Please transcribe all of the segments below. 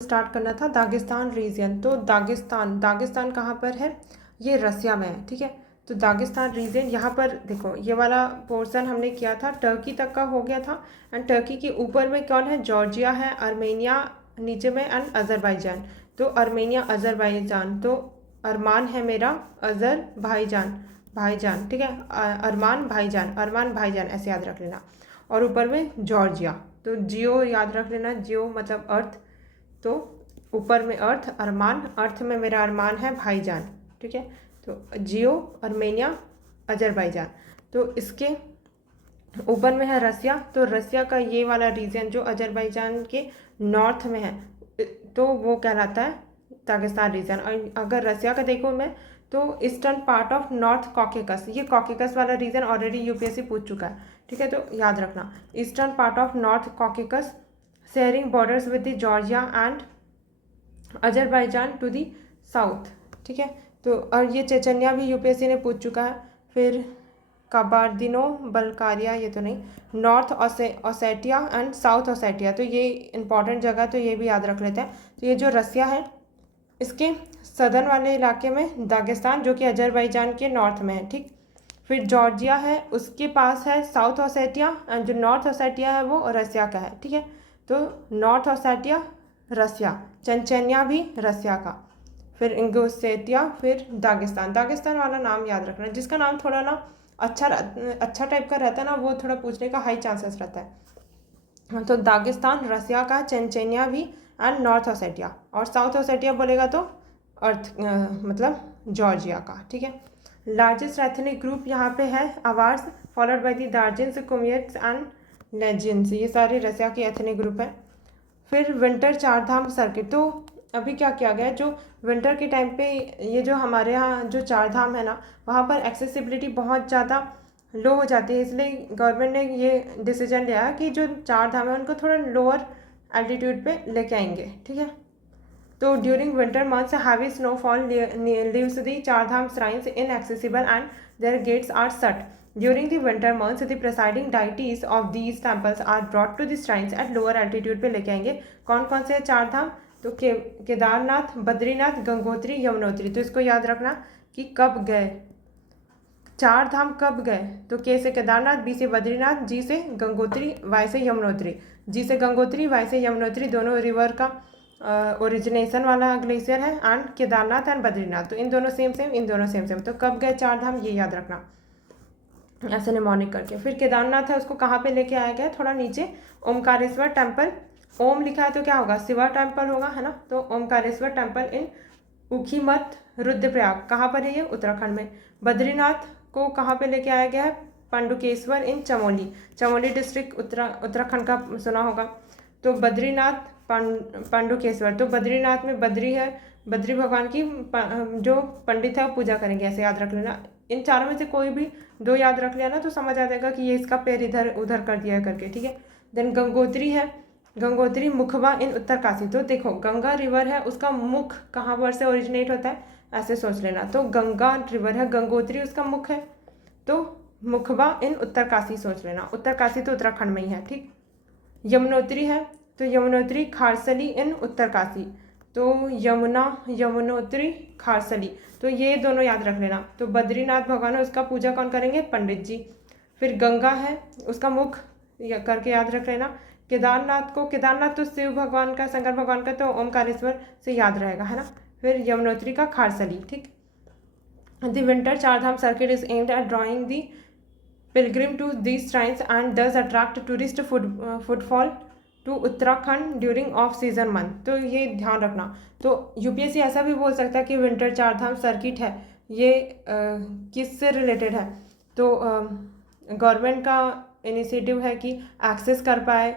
Start करना था Dagestan reason. तो दागिस्तान कहाँ पर है? ये रसिया में है, ठीक है। तो दागिस्तान रीजन यहाँ पर देखो, ये वाला पोर्शन हमने किया था, टर्की तक का हो गया था। एंड टर्की के ऊपर में कौन है? जॉर्जिया है, आर्मेनिया नीचे में, एंड अजरबैजान। तो आर्मेनिया अजरबैजान, तो अरमान है मेरा, अजर भाईजान, ठीक है। अरमान भाईजान ऐसे याद रख लेना। और ऊपर में जॉर्जिया, तो जियो याद रख लेना, जियो मतलब अर्थ। तो ऊपर में अर्थ, अरमान, अर्थ में मेरा अरमान है भाईजान, ठीक है। तो जियो, आर्मेनिया, अजरबैजान। तो इसके ऊपर में है रसिया। तो रसिया का ये वाला रीजन जो अजरबैजान के नॉर्थ में है, तो वो कहलाता है दागिस्तान रीजन। और अगर रसिया का देखो मैं, तो eastern part of North Caucasus, ये कॉकेकस वाला रीजन ऑलरेडी यूपीएससी पूछ चुका है, ठीक है। तो याद रखना, eastern part of North Caucasus sharing borders with the Georgia and Azerbaijan to the south, ठीक है। तो और ये चेचन्या भी यूपीएससी ने पूछ चुका है। फिर कबार्दिनो बल्कारिया, ये तो नहीं, north Ossetia and south Ossetia, तो ये इंपॉर्टेंट जगह, तो ये भी याद रख लेते हैं। तो ये जो रसिया है, इसके सदर्न वाले इलाके में दागिस्तान, जो कि अजरबैजान के नॉर्थ में है, ठीक। फिर जॉर्जिया है, उसके पास है साउथ ओसेटिया, एंड जो नॉर्थ ओसेटिया है वो रसिया का है, ठीक है। तो नॉर्थ ओसेटिया रसिया, चेचन्या भी रसिया का, फिर इंगुशेतिया, फिर दागिस्तान वाला नाम याद रखना। जिसका नाम थोड़ा ना अच्छा टाइप का रहता है ना, वो थोड़ा पूछने का हाई चांसेस रहता है। तो दागिस्तान रसिया का, चेचन्या भी, एंड नॉर्थ ओसेटिया। और साउथ ओसेटिया बोलेगा तो मतलब जॉर्जिया का, ठीक है। लार्जेस्ट एथनिक ग्रुप यहाँ पे है अवार्स, फॉलोड बाय द दार्जिन्स, कुमियट्स एंड लेजिन्स, ये सारे रसिया के एथनिक ग्रुप है। फिर विंटर चार धाम सर्किट, तो अभी क्या किया गया है, जो विंटर के टाइम पे ये जो हमारे यहाँ जो चार धाम है ना, वहाँ पर एक्सेसिबिलिटी बहुत ज़्यादा लो हो जाती है, इसलिए गवर्नमेंट ने ये डिसीजन लिया है कि जो चार धाम है उनको थोड़ा लोअर एल्टीट्यूड पे लेके आएंगे, ठीक है। तो during winter months heavy snowfall leaves the चार धाम shrines inaccessible and their gates are shut. During the winter months, the presiding deities of these temples are brought to the shrines at lower altitude पे लेके आएंगे। कौन कौन से चार धाम? तो केदारनाथ, बद्रीनाथ, गंगोत्री, यमुनोत्री। तो इसको याद रखना कि कब गए, चार धाम कब गए। तो के से केदारनाथ, बी से बद्रीनाथ, जी से गंगोत्री, वाई से यमुनोत्री। जी से गंगोत्री, वाई से यमुनोत्री, दोनों रिवर का ओरिजिनेशन वाला ग्लेशियर है। एंड केदारनाथ एंड बद्रीनाथ, तो इन दोनों सेम, इन दोनों सेम। तो कब गए चार धाम, ये याद रखना ऐसे निमोनिक करके। फिर केदारनाथ है, उसको कहाँ पे लेके आया गया? थोड़ा नीचे, ओमकारेश्वर टेम्पल। ओम लिखा है तो क्या होगा? शिवा टेम्पल होगा, है ना। तो ओमकारेश्वर टेम्पल इन ऊखीमठ, रुद्रप्रयाग, कहाँ पर है ये? उत्तराखंड में। बद्रीनाथ को कहाँ पे लेके आया गया है? पांडुकेश्वर इन चमोली डिस्ट्रिक्ट, उत्तराखंड का सुना होगा। तो बद्रीनाथ, पांडुकेश्वर, तो बद्रीनाथ में बद्री है, बद्री भगवान की जो पंडित है वो पूजा करेंगे, ऐसे याद रख लेना। इन चारों में से कोई भी दो याद रख लिया ना तो समझ आ जाएगा कि ये इसका पैर इधर उधर कर दिया है करके, ठीक है। देन गंगोत्री है, गंगोत्री मुखबा इन उत्तरकाशी। तो देखो, गंगा रिवर है, उसका मुख कहाँ पर से ओरिजिनेट होता है, ऐसे सोच लेना। तो गंगा रिवर है, गंगोत्री उसका मुख है, तो मुखबा इन उत्तरकाशी सोच लेना। उत्तरकाशी तो उत्तराखंड में ही है, ठीक। यमुनोत्री है, तो यमुनोत्री खारसली इन उत्तरकाशी। तो यमुनोत्री खारसली, तो ये दोनों याद रख लेना। तो बद्रीनाथ भगवान है, उसका पूजा कौन करेंगे? पंडित जी। फिर गंगा है, उसका मुख करके याद रख लेना। केदारनाथ तो शिव भगवान का, शंकर भगवान का, तो ओमकारेश्वर से याद रहेगा, है ना। फिर यमुनोत्री का खारसली, ठीक। The winter Chardham circuit is aimed at drawing the pilgrim to these shrines and does attract tourist footfall to Uttarakhand during off season month. तो ये ध्यान रखना। तो यूपीएससी ऐसा भी बोल सकता है कि विंटर चारधाम सर्किट है, ये किससे रिलेटेड है? तो गवर्नमेंट का इनिशिएटिव है कि एक्सेस कर पाए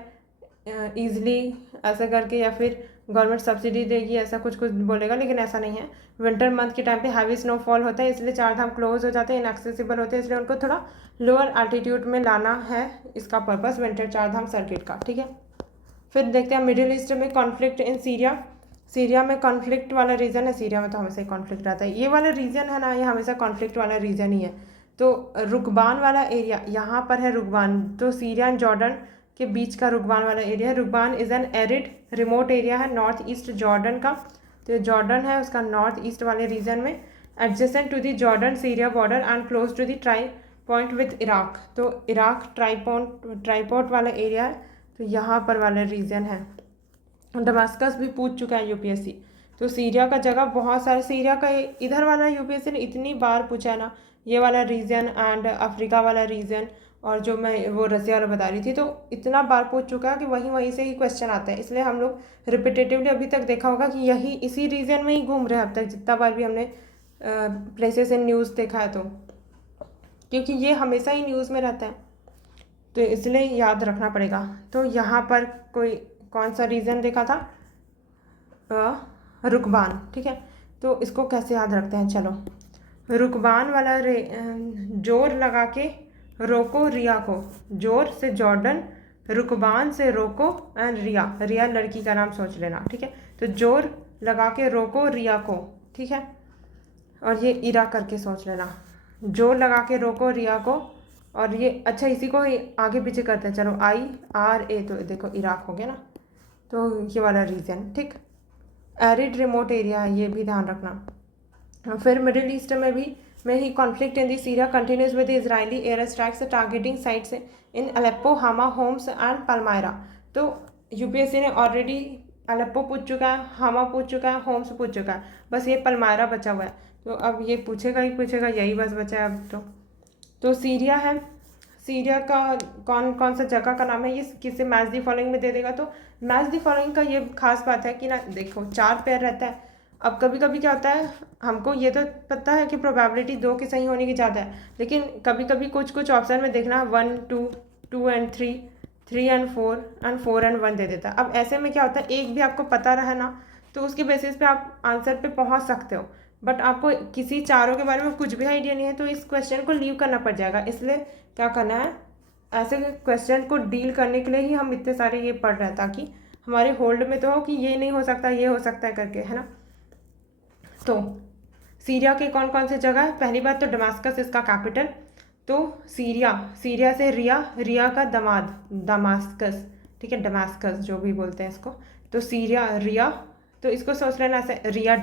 ईजिली ऐसा करके, या फिर गवर्नमेंट सब्सिडी देगी, ऐसा कुछ बोलेगा, लेकिन ऐसा नहीं है। विंटर मंथ के टाइम पे हैवी स्नोफॉल होता है, इसलिए चार धाम क्लोज हो जाते हैं, इनएक्सेसिबल होते हैं, इसलिए उनको थोड़ा लोअर एल्टीट्यूड में लाना है, इसका पर्पस विंटर चार धाम सर्किट का, ठीक है। फिर देखते हैं मिडिल ईस्ट में कॉन्फ्लिक्ट इन सीरिया में कॉन्फ्लिक्ट वाला रीजन है। सीरिया में तो हमेशा कॉन्फ्लिक्ट रहता है, ये वाला रीजन है ना, ये हमेशा कॉन्फ्लिक्ट वाला रीजन ही है। तो रुकबान वाला एरिया, यहाँ पर है रुकबान, तो सीरिया एंड जॉर्डन के बीच का रुकबान वाला एरिया है। Rukban is an arid remote area है नॉर्थ ईस्ट जॉर्डन का। तो जॉर्डन है उसका नॉर्थ ईस्ट वाले रीजन में, adjacent to the Jordan Syria border and close to the tri point with Iraq. तो इराक ट्राईपोर्ट वाला एरिया है, तो यहाँ पर वाला रीजन है। दमास्कस भी पूछ चुका है यूपीएससी। तो सीरिया का जगह बहुत सारे, सीरिया का इधर वाला यूपीएससी ने इतनी बार पूछा है ना, ये वाला रीजन एंड अफ्रीका वाला रीजन, और जो मैं वो रसिया वाला बता रही थी, तो इतना बार पूछ चुका है कि वहीं से ही क्वेश्चन आता है। इसलिए हम लोग रिपीटेटिवली अभी तक देखा होगा कि यही इसी रीजन में ही घूम रहे हैं अब तक, जितना बार भी हमने प्लेसेस इन न्यूज़ देखा है। तो क्योंकि ये हमेशा ही न्यूज़ में रहता है, तो इसलिए याद रखना पड़ेगा। तो यहाँ पर कौन सा रीज़न देखा था, रुकबान, ठीक है। तो इसको कैसे याद रखते हैं, चलो रुकबान वाला जोर लगा के रोको रिया को, जोर से जॉर्डन, रुकबान से रोको एंड रिया, रिया लड़की का नाम सोच लेना, ठीक है। तो जोर लगा के रोको रिया को, ठीक है, और ये इरा करके सोच लेना, जोर लगा के रोको रिया को, और ये अच्छा इसी को ही आगे पीछे करते हैं, चलो IRA, तो देखो इराक हो गया ना, तो ये वाला रीजन, ठीक। एरिड रिमोट एरिया है, ये भी ध्यान रखना। फिर मिडिल ईस्ट में ही conflict in the Syria continues with Israeli air strikes targeting sites in Aleppo, Hama, Homs and Palmyra. तो यूपीएससी ने ऑलरेडी अलेप्पो पूछ चुका है, हामा पूछ चुका है, होम्स पूछ चुका है, बस ये पलमायरा बचा हुआ है। तो अब ये पूछेगा ही पूछेगा, यही बस बचा है अब। तो सीरिया है, सीरिया का कौन सा जगह का नाम है, ये किसे मैच दी फॉलोइंग में दे देगा। तो मैच दी फॉलोइंग का ये खास बात है कि ना, देखो 4 पेयर रहता है। अब कभी कभी क्या होता है, हमको ये तो पता है कि प्रोबेबिलिटी 2 के सही होने की ज़्यादा है, लेकिन कभी कभी कुछ ऑप्शन में देखना 1 2 2 एंड 3 3 एंड 4 एंड 4 एंड 1 दे देता है। अब ऐसे में क्या होता है, एक भी आपको पता रहे ना, तो उसके बेसिस पे आप आंसर पे पहुंच सकते हो, बट आपको किसी चारों के बारे में कुछ भी आइडिया नहीं है, तो इस क्वेश्चन को लीव करना पड़ जाएगा। इसलिए क्या करना है, ऐसे क्वेश्चन को डील करने के लिए ही हम इतने सारे ये पढ़ रहे हैं, ताकि हमारे होल्ड में तो हो कि ये नहीं हो सकता, ये हो सकता है करके, है ना। तो सीरिया के कौन से जगह है, पहली बात तो दमास्कस इसका कैपिटल। तो सीरिया से रिया का दामाद दमास्कस, ठीक है, दमास्कस जो भी बोलते हैं इसको। तो सीरिया रिया, तो इसको सोच लेना ऐसे, रिया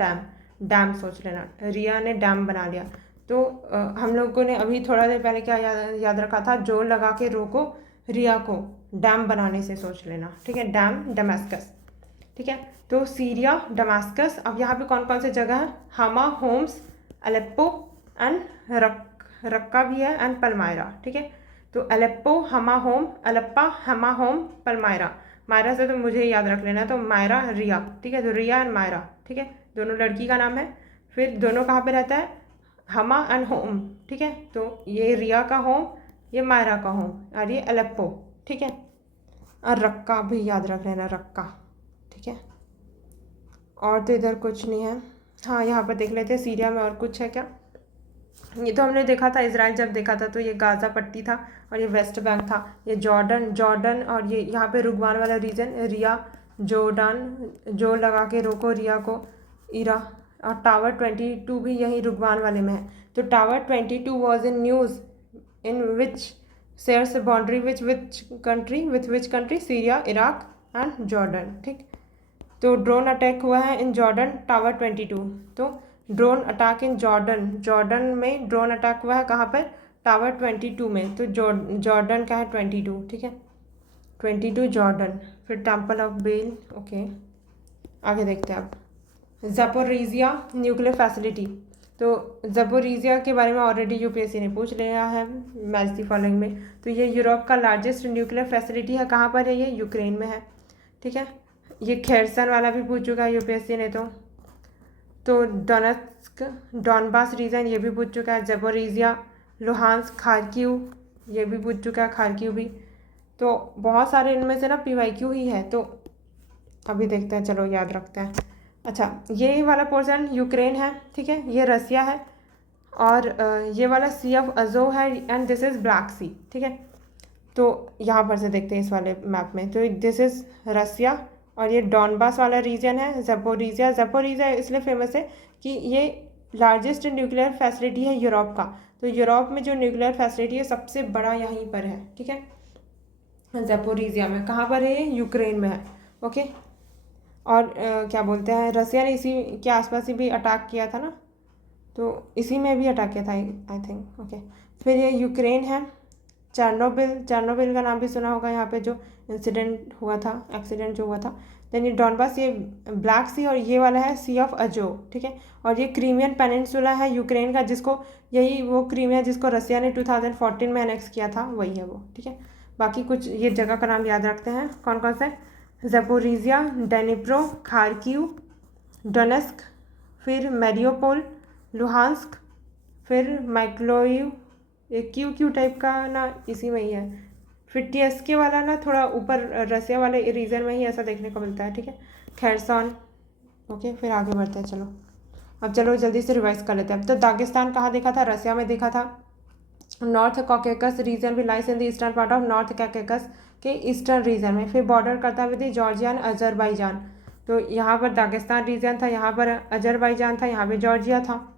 डैम सोच लेना, रिया ने डैम बना लिया। तो हम लोगों ने अभी थोड़ा देर पहले क्या याद रखा था, जोर लगा के रोको रिया को, डैम बनाने से सोच लेना, ठीक है, डैम दमास्कस, ठीक है। तो सीरिया दमास्कस। अब यहाँ पे कौन से जगह है, हामा, होम्स, अलेप्पो एंड रक्का भी है एंड पलमायरा, ठीक है। तो अलेप्पो, हामा, होम, अलेप्पा, हामा, होम, पलमायरा। मायरा से तो मुझे याद रख लेना, तो मायरा रिया, ठीक है, तो रिया एंड मायरा, ठीक है, दोनों लड़की का नाम है। फिर दोनों कहाँ पे रहता है, हमा एंड होम, ठीक है। तो ये रिया का होम, ये मायरा का होम, और ये अलेप्पो, ठीक है। और रक्का भी याद रख लेना, रक्का, ठीक है। और तो इधर कुछ नहीं है। हाँ, यहाँ पर देख लेते हैं सीरिया में और कुछ है क्या। ये तो हमने देखा था, इजराइल जब देखा था तो ये गाज़ा पट्टी था, और ये वेस्ट बैंक था, ये जॉर्डन, और ये यहाँ पे रुकबान वाला रीजन, रिया, जॉर्डन, जो लगा के रोको रिया को, इरा, और टावर 22 भी यही रुकबान वाले में है। तो tower 22 was in news in which shares boundary which country, Syria, Iraq and Jordan, ठीक। तो ड्रोन अटैक हुआ है इन जॉर्डन, टावर 22। तो ड्रोन अटैक इन जॉर्डन में ड्रोन अटैक हुआ है, कहाँ पर, टावर 22 में। तो जॉर्डन का है 22, ठीक है, 22 जॉर्डन। फिर टेम्पल ऑफ बेल, ओके, आगे देखते हैं अब। Zaporizhzhia nuclear facility. तो ज़पोरिज़िया के बारे में ऑलरेडी यूपीएससी ने पूछ लिया है मैच दी फॉलोइंग में। तो ये यूरोप का लार्जेस्ट न्यूक्लियर फैसिलिटी है, कहाँ पर है, ये यूक्रेन में है, ठीक है। ये खेरसन वाला भी पूछ चुका है यूपीएससी ने। तो डोनेट्स्क, डॉनबास रीजन, ये भी पूछ चुका है। ज़पोरिज़िया, लुहांस्क, खार्किव, ये भी पूछ चुका है, खार्किव भी। तो बहुत सारे इनमें से ना PYQ ही है, तो अभी देखते हैं, चलो याद रखते हैं। अच्छा, ये वाला पोर्शन यूक्रेन है, ठीक है, ये रसिया है, और ये वाला सी ऑफ अजोव है, एंड दिस इज़ ब्लैक सी, ठीक है। तो यहाँ पर से देखते हैं इस वाले मैप में, तो दिस इज़ रसिया, और ये डॉनबास वाला रीजन है, ज़पोरिज़िया इसलिए फेमस है कि ये लार्जेस्ट न्यूक्लियर फैसिलिटी है यूरोप का। तो यूरोप में जो न्यूक्लियर फैसिलिटी है सबसे बड़ा यहीं पर है, ठीक है। ज़ैपोरिज़िया में। कहाँ पर है ये? यूक्रेन में है। ओके। और क्या बोलते हैं, रसिया ने इसी के आसपास ही भी अटैक किया था ना, तो इसी में भी अटैक किया था आई थिंक। ओके। फिर ये यूक्रेन है। चेरनोबिल, चेरनोबिल का नाम भी सुना होगा, यहाँ पे जो इंसिडेंट हुआ था, एक्सीडेंट जो हुआ था। देन ये डॉनबास, ये ब्लैक सी, और ये वाला है सी ऑफ अजो, ठीक है। और ये क्रीमियन पेनिनसुला है यूक्रेन का, जिसको, यही वो क्रीमिया जिसको रसिया ने 2014 में एनेक्स किया था, वही है वो, ठीक है। बाकी कुछ ये जगह का नाम याद रखते हैं, कौन कौन से? ज़ैपोरिज़िया, डेनिप्रो, खार्किव, डोनेस्क, फिर मैरियोपोल, लुहांस्क, फिर माइक्लोइव। एक क्यू क्यू टाइप का ना इसी में ही है। फिर टीएसके वाला ना थोड़ा ऊपर रसिया वाले रीजन में ही ऐसा देखने को मिलता है, ठीक है। खैरसॉन। ओके, फिर आगे बढ़ते हैं, चलो अब चलो जल्दी से रिवाइज कर लेते हैं। अब तो दागिस्तान कहाँ देखा था? रसिया में देखा था। नॉर्थ कॉकेकस रीजन भी lies in the eastern part of North Caucasus के ईस्टर्न रीजन में। फिर बॉर्डर करता है विद जॉर्जिया एंड अजरबैजान। तो यहाँ पर दागिस्तान रीजन था, यहाँ पर अजरबैजान था, यहाँ पे जॉर्जिया था।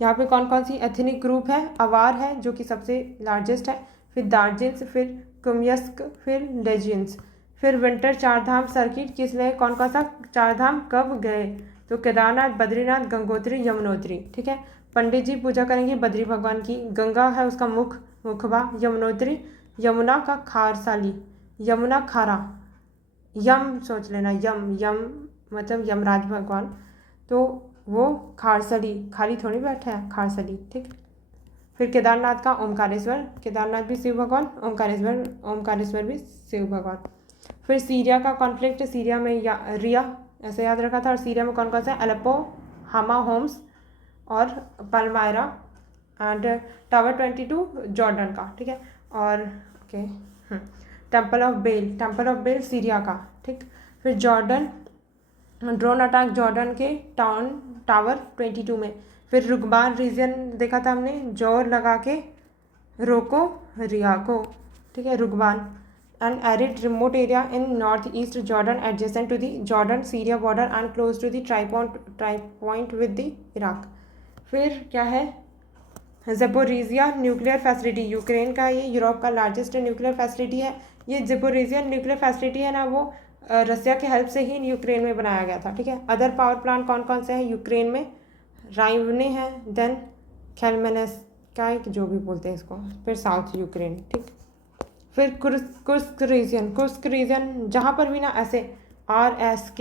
यहाँ पे कौन कौन सी एथनिक ग्रुप है? अवार है जो कि सबसे लार्जेस्ट है, फिर दार्जिन्स, फिर कुम्यस्क, फिर लेजियंस। फिर विंटर चारधाम सर्किट किस लिए, कौन कौन सा चारधाम कब गए? तो केदारनाथ, बद्रीनाथ, गंगोत्री, यमुनोत्री, ठीक है। पंडित जी पूजा करेंगे बद्री भगवान की। गंगा है उसका मुखबा। यमुनोत्री, यमुना का खारसाली, यमुना खारा। यम सोच लेना, यम यम मतलब यमराज भगवान, तो वो खारसली, खाली थोड़ी बैठा है, खारसली, ठीक। फिर केदारनाथ का ओमकारेश्वर, केदारनाथ भी शिव भगवान, ओमकारेश्वर, ओमकारेश्वर भी शिव भगवान। फिर सीरिया का कॉन्फ्लिक्ट, सीरिया में रिया ऐसे याद रखा था। और सीरिया में कौन कौन सा? अलेप्पो, हामा होम्स और पलमायरा एंड टावर 22 जॉर्डन का, ठीक है। और okay, temple of Bel, temple of Bel Syria का, ठीक। फिर जॉर्डन, ड्रोन अटैक जॉर्डन के टावर 22 में। फिर रुकबान रीजन देखा था हमने, जोर लगा के रोको रिया को, ठीक है, Rukban. And arid remote area in north east Jordan adjacent to the Jordan Syria border and close to the tri point with the Iraq. फिर क्या है? ज़ेपोरिज़िया न्यूक्लियर फैसिलिटी, यूक्रेन का ये यूरोप का लार्जेस्ट न्यूक्लियर फैसिलिटी है। ये Zaporizhzhia nuclear facility है ना, वो रसिया के हेल्प से ही यूक्रेन में बनाया गया था, ठीक है। अदर पावर प्लांट कौन कौन से हैं यूक्रेन में? राइवने हैं, देन खेलमेनेस्काई जो भी बोलते हैं इसको, फिर साउथ यूक्रेन, ठीक। फिर कुर्स्क रीजन, कुर्स्क रीजन जहाँ पर भी ना ऐसे RSK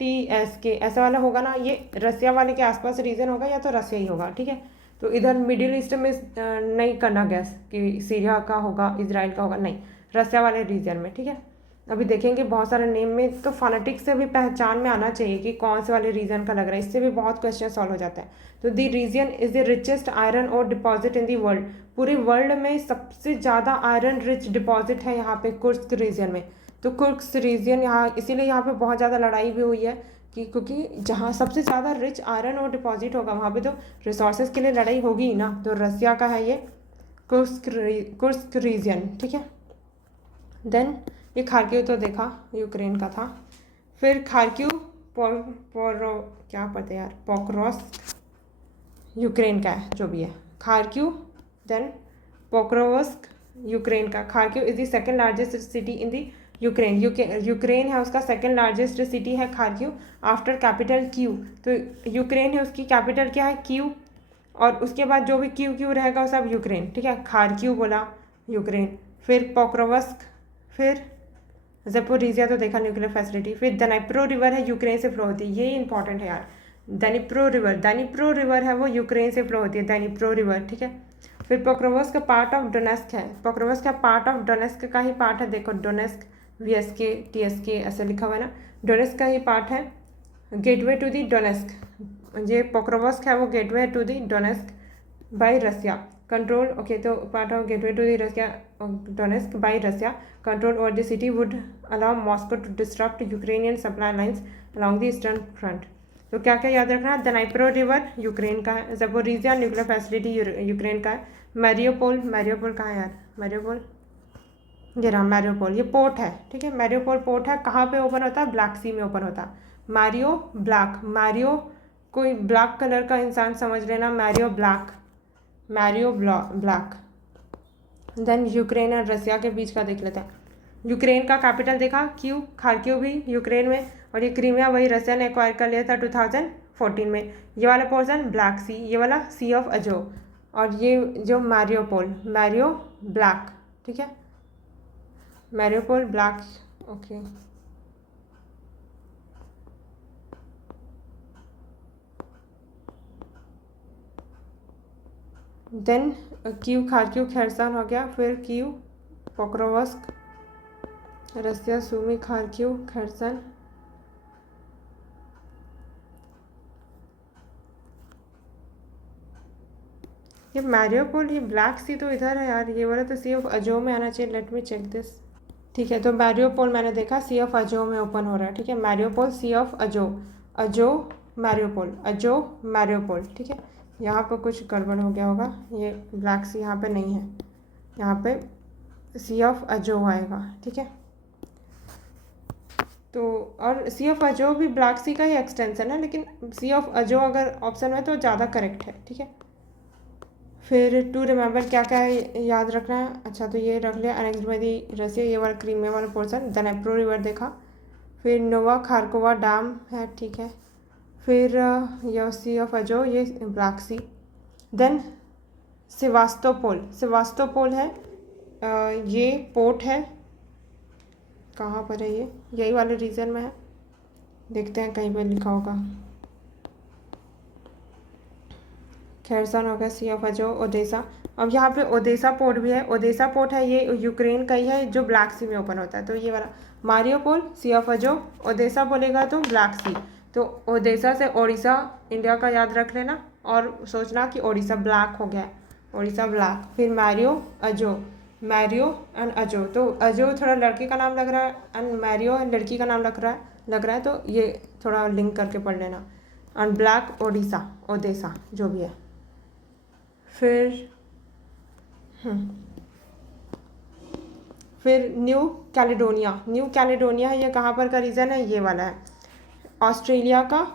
TSK ऐसा वाला होगा ना, ये रसिया वाले के आसपास रीजन होगा, या तो रसिया ही होगा, ठीक है। तो इधर मिडिल ईस्ट में नहीं करना गैस कि सीरिया का होगा, इजराइल का होगा, नहीं, रसिया वाले रीजन में, ठीक है। अभी देखेंगे बहुत सारे नेम में, तो फोनेटिक्स से भी पहचान में आना चाहिए कि कौन से वाले रीजन का लग रहा है, इससे भी बहुत क्वेश्चन सॉल्व हो जाता है। तो the region is the richest iron ore deposit in the world, पूरे वर्ल्ड में सबसे ज़्यादा आयरन रिच डिपॉजिट है यहाँ पे कुर्स्क रीजन में। तो कुर्स्क रीजन यहाँ, इसीलिए यहाँ पे बहुत ज़्यादा लड़ाई भी हुई है कि क्योंकि जहाँ सबसे ज़्यादा रिच आयरन और डिपॉजिट होगा वहाँ पे तो रिसोर्सेज के लिए लड़ाई होगी ही ना। तो रसिया का है ये कुर्स्क रीजन, ठीक है। देन ये खार्किव तो देखा, यूक्रेन का था। फिर खार्किव क्या पढ़ते यार, पोक्रोव्स्क यूक्रेन का है, जो भी है, खार्किव। देन पोक्रोव्स्क यूक्रेन का। Kharkiv is the second largest city in the Ukraine, Ukraine है उसका सेकंड लार्जेस्ट सिटी है खार्किव, आफ्टर कैपिटल क्यू। तो यूक्रेन है, उसकी कैपिटल क्या है? क्यू, और उसके बाद जो भी क्यू क्यू रहेगा वो सब यूक्रेन, ठीक है। खार्किव बोला, यूक्रेन। फिर पोक्रोव्स्क, फिर ज़ेपोरिज़िया तो देखा न्यूक्लियर फैसिलिटी। फिर दनीप्रो रिवर है, यूक्रेन से फ्लो होती है, ये इंपॉर्टेंट है यार। दनीप्रो रिवर है वो यूक्रेन से फ्लो होती है, दनीप्रो रिवर, ठीक है। फिर पोक्रोव्स्क का पार्ट ऑफ डोनेस्क है, पोक्रोव्स्क का पार्ट ऑफ डोनेस्क का ही पार्ट है, देखो डोनेस्क VSK TSK ऐसे लिखा हुआ है ना, डोनेस्क का ही पार्ट है। गेटवे टू दी डोनेस्क, ये पोक्रोव्स्क है वो gateway to the Donetsk by Russia, control, okay, तो part of gateway to the Russia Donetsk by Russia, control over the city would allow Moscow to disturb Ukrainian supply lines along the eastern front. तो क्या क्या याद रखना है? दनीप्रो river Ukraine का है, Zaporizhzhia nuclear facility Ukraine का है, मैरियोपोल कहाँ है यार? मैरियोपोल, ये रहा मैरियोपोल, ये पोर्ट है, ठीक है। मैरियोपोल पोर्ट है, कहाँ पे ओपन होता है? ब्लैक सी में ओपन होता है। मैरियो कोई ब्लैक कलर का इंसान समझ लेना, मैरियो ब्लैक। देन यूक्रेन और रसिया के बीच का देख लेते हैं। यूक्रेन का कैपिटल देखा क्यू, खार्किव भी यूक्रेन में, और ये क्रीमिया वही रशिया ने एक्वायर कर लिया था 2014 में। ये वाला पोर्शन ब्लैक सी, ये वाला सी ऑफ अजो, और ये जो मैरियोपोल, मैरियो ब्लैक, ठीक है, Mariupol Black, okay. Then Kyiv Kharkiv Kherson हो गया, फिर Kyiv Pokrovsk Russia, Sumy Kharkiv Kherson, ये मैरियोपोल, ये ब्लैक सी तो इधर है यार, ये वाला तो सी ऑफ अजो में आना चाहिए। लेट मी चेक दिस, ठीक है। तो मैरियोपोल मैंने देखा सी ऑफ अजो में ओपन हो रहा है, ठीक है। मैरियोपोल सी ऑफ अजो, अजो मैरियोपोल, अजो मैरियोपोल, ठीक है। यहाँ पर कुछ गड़बड़ हो गया होगा, ये ब्लैक सी यहाँ पे नहीं है, यहाँ पे सी ऑफ अजो आएगा, ठीक है। तो और सी ऑफ अजो भी ब्लैक सी का ही एक्सटेंसन है, लेकिन सी ऑफ अजो अगर ऑप्शन में तो ज़्यादा करेक्ट है, ठीक है। फिर टू रिमेंबर क्या क्या याद रखना है, अच्छा तो ये रख लिया, अनेक्स्ड बाय द रसिया, ये वाला क्रीमिया वाला पोर्सन। दनेप्रो रिवर देखा, फिर नोवा खारकोवा डैम है, ठीक है। फिर ये सी ऑफ अजो, ये ब्लैक सी। देन सेवास्तोपोल, सेवास्तोपोल है, ये पोर्ट है, कहाँ पर है ये, यही वाले रीजन में है, देखते हैं कहीं पर लिखा होगा। खेरसन हो गया, सी ऑफ अजो, ओडेसा। अब यहाँ पे ओडेसा पोर्ट भी है, ओडेसा पोर्ट है, ये यूक्रेन का ही है जो ब्लैक सी में ओपन होता है। तो ये वाला मारियोपोल, सी ऑफ अजो, ओडेसा बोलेगा तो ब्लैक सी। तो ओडेसा से ओडिशा इंडिया का याद रख लेना, और सोचना कि ओडिशा ब्लैक हो गया है, ओडिशा ब्लैक। फिर मैरियो अजो, मैरियो एंड अजो, तो अजो थोड़ा लड़के का नाम लग रहा है एंड मैरियो लड़की का नाम लग रहा है, तो ये थोड़ा लिंक करके पढ़ लेना। एंड ब्लैक ओडिशा, ओडेसा जो भी है। फिर न्यू कैलेडोनिया, न्यू कैलेडोनिया है, ये कहाँ पर का रीजन है, ये वाला है, ऑस्ट्रेलिया का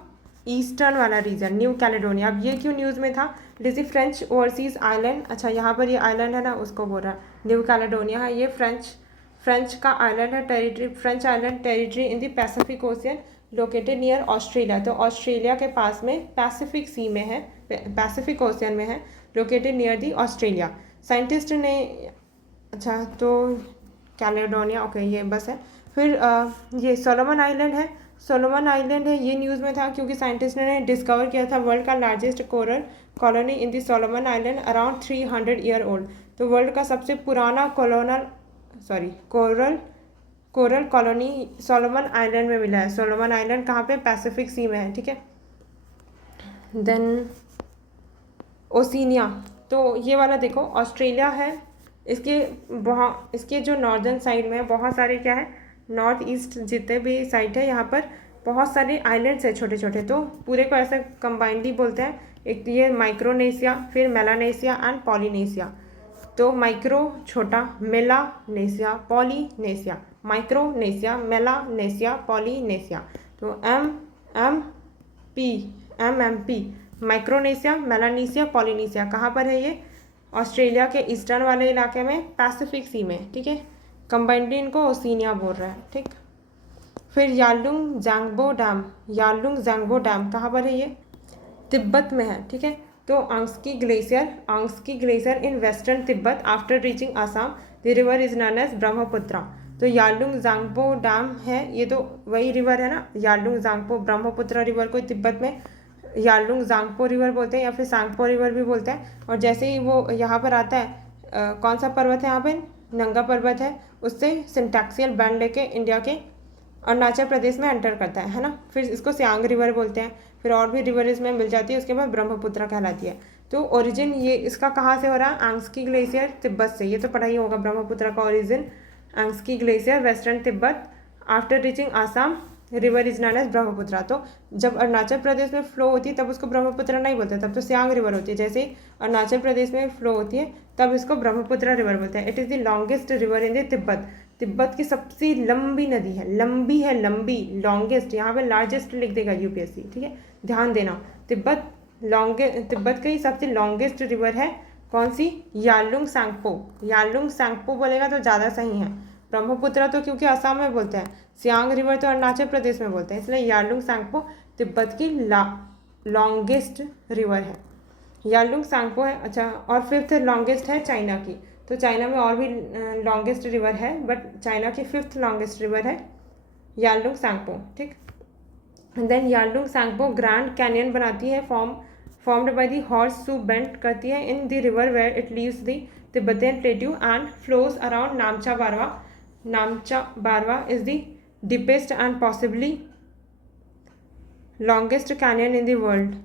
ईस्टर्न वाला रीजन, न्यू कैलेडोनिया। अब ये क्यों न्यूज़ में था, it is French overseas island, अच्छा यहाँ पर ये आइलैंड है ना, उसको बोल रहा है न्यू कैलेडोनिया है, ये फ्रेंच का आइलैंड है, territory, French island territory in the Pacific ocean located near Australia. तो ऑस्ट्रेलिया के पास में पैसिफिक सी में है, पैसिफिक ओशियन में है, located near the Australia. Scientist ने, अच्छा तो कैलेडोनिया, ओके ये बस है। फिर ये सोलोमन आइलैंड है, सोलोमन आइलैंड है, ये न्यूज़ में था क्योंकि साइंटिस्ट ने डिस्कवर किया था वर्ल्ड का लार्जेस्ट कोरल कॉलोनी इन दी Solomon island, around 300 year old. तो वर्ल्ड का सबसे पुराना कोरल कॉलोनी सोलोमन आइलैंड में मिला है। सोलोमन आइलैंड कहाँ पे, पैसिफिक सी में है, ठीक है। देन ओसिनिया, तो ये वाला देखो ऑस्ट्रेलिया है, इसके जो नॉर्दर्न साइड में है बहुत सारे क्या है, नॉर्थ ईस्ट जितने भी साइड है यहाँ पर बहुत सारे आइलैंड्स है छोटे छोटे, तो पूरे को ऐसे कंबाइंडली बोलते हैं। एक ये माइक्रोनेशिया, फिर मेलानेशिया एंड पॉलिनेशिया। तो माइक्रो छोटा, Melanesia, Polynesia, Micronesia, Melanesia, Polynesia. तो M P Micronesia, Melanesia, Polynesia कहाँ पर है ये, ऑस्ट्रेलिया के ईस्टर्न वाले इलाके में, पैसिफिक सी में, ठीक है। कंबाइंडली इनको ओसिनिया बोल रहा है, ठीक। फिर यालुंग जांगबो डैम कहाँ पर है, ये तिब्बत में है, ठीक है। तो Angsi glacier in western Tibet after reaching Assam, the river is known as Brahmaputra. तो यालुंग जांगबो डैम है, ये तो वही रिवर है ना, यालुंग जांगपो, ब्रह्मपुत्रा रिवर को तिब्बत में यालुंग जांगपो रिवर बोलते हैं या फिर सांगपो रिवर भी बोलते हैं। और जैसे ही वो यहाँ पर आता है, कौन सा पर्वत है यहाँ पे, नंगा पर्वत है, उससे सिंटैक्सियल बैंड लेके इंडिया के अरुणाचल प्रदेश में एंटर करता है ना। फिर इसको सियांग रिवर बोलते हैं, फिर और भी रिवर इसमें मिल जाती है, उसके बाद ब्रह्मपुत्रा कहलाती है। तो ओरिजिन ये इसका कहाँ से हो रहा है, आंग्सकी ग्लेशियर तिब्बत से, ये तो पढ़ा ही होगा ब्रह्मपुत्रा का origin, Angsi glacier western Tibet after reaching Assam, river is known as Brahmaputra. तो जब अरुणाचल प्रदेश में फ्लो होती है तब उसको ब्रह्मपुत्रा नहीं बोलते, तब तो सियांग रिवर होती है। जैसे ही अरुणाचल प्रदेश में फ्लो होती है तब इसको ब्रह्मपुत्रा रिवर बोलते हैं। It is the longest river in the Tibet, Tibet की सबसे लंबी नदी है, लंबी लॉन्गेस्ट, यहाँ पे लार्जेस्ट लिख देगा यूपीएससी, ठीक है, ध्यान देना। तिब्बत की सबसे लॉन्गेस्ट रिवर है कौन सी, यालुंग सांगपो बोलेगा तो ज़्यादा सही है, ब्रह्मपुत्र तो क्योंकि असम में बोलते हैं, सियांग रिवर तो अरुणाचल प्रदेश में बोलते हैं, इसलिए यारलुंग सांगपो तिब्बत की लॉन्गेस्ट रिवर है। यारलुंग सांगपो है। अच्छा, और फिफ्थ लॉन्गेस्ट है चाइना की। तो चाइना में और भी लॉन्गेस्ट रिवर है, बट चाइना की फिफ्थ लॉन्गेस्ट रिवर है यारलुंग सांगपो। ठीक, then Yarlung Tsangpo Grand Canyon बनाती है, formed by the horseshoe bend करती है in the river where it leaves the Tibetan plateau and flows around Namcha Barwa. Namcha Barwa is the deepest and possibly longest canyon in the world.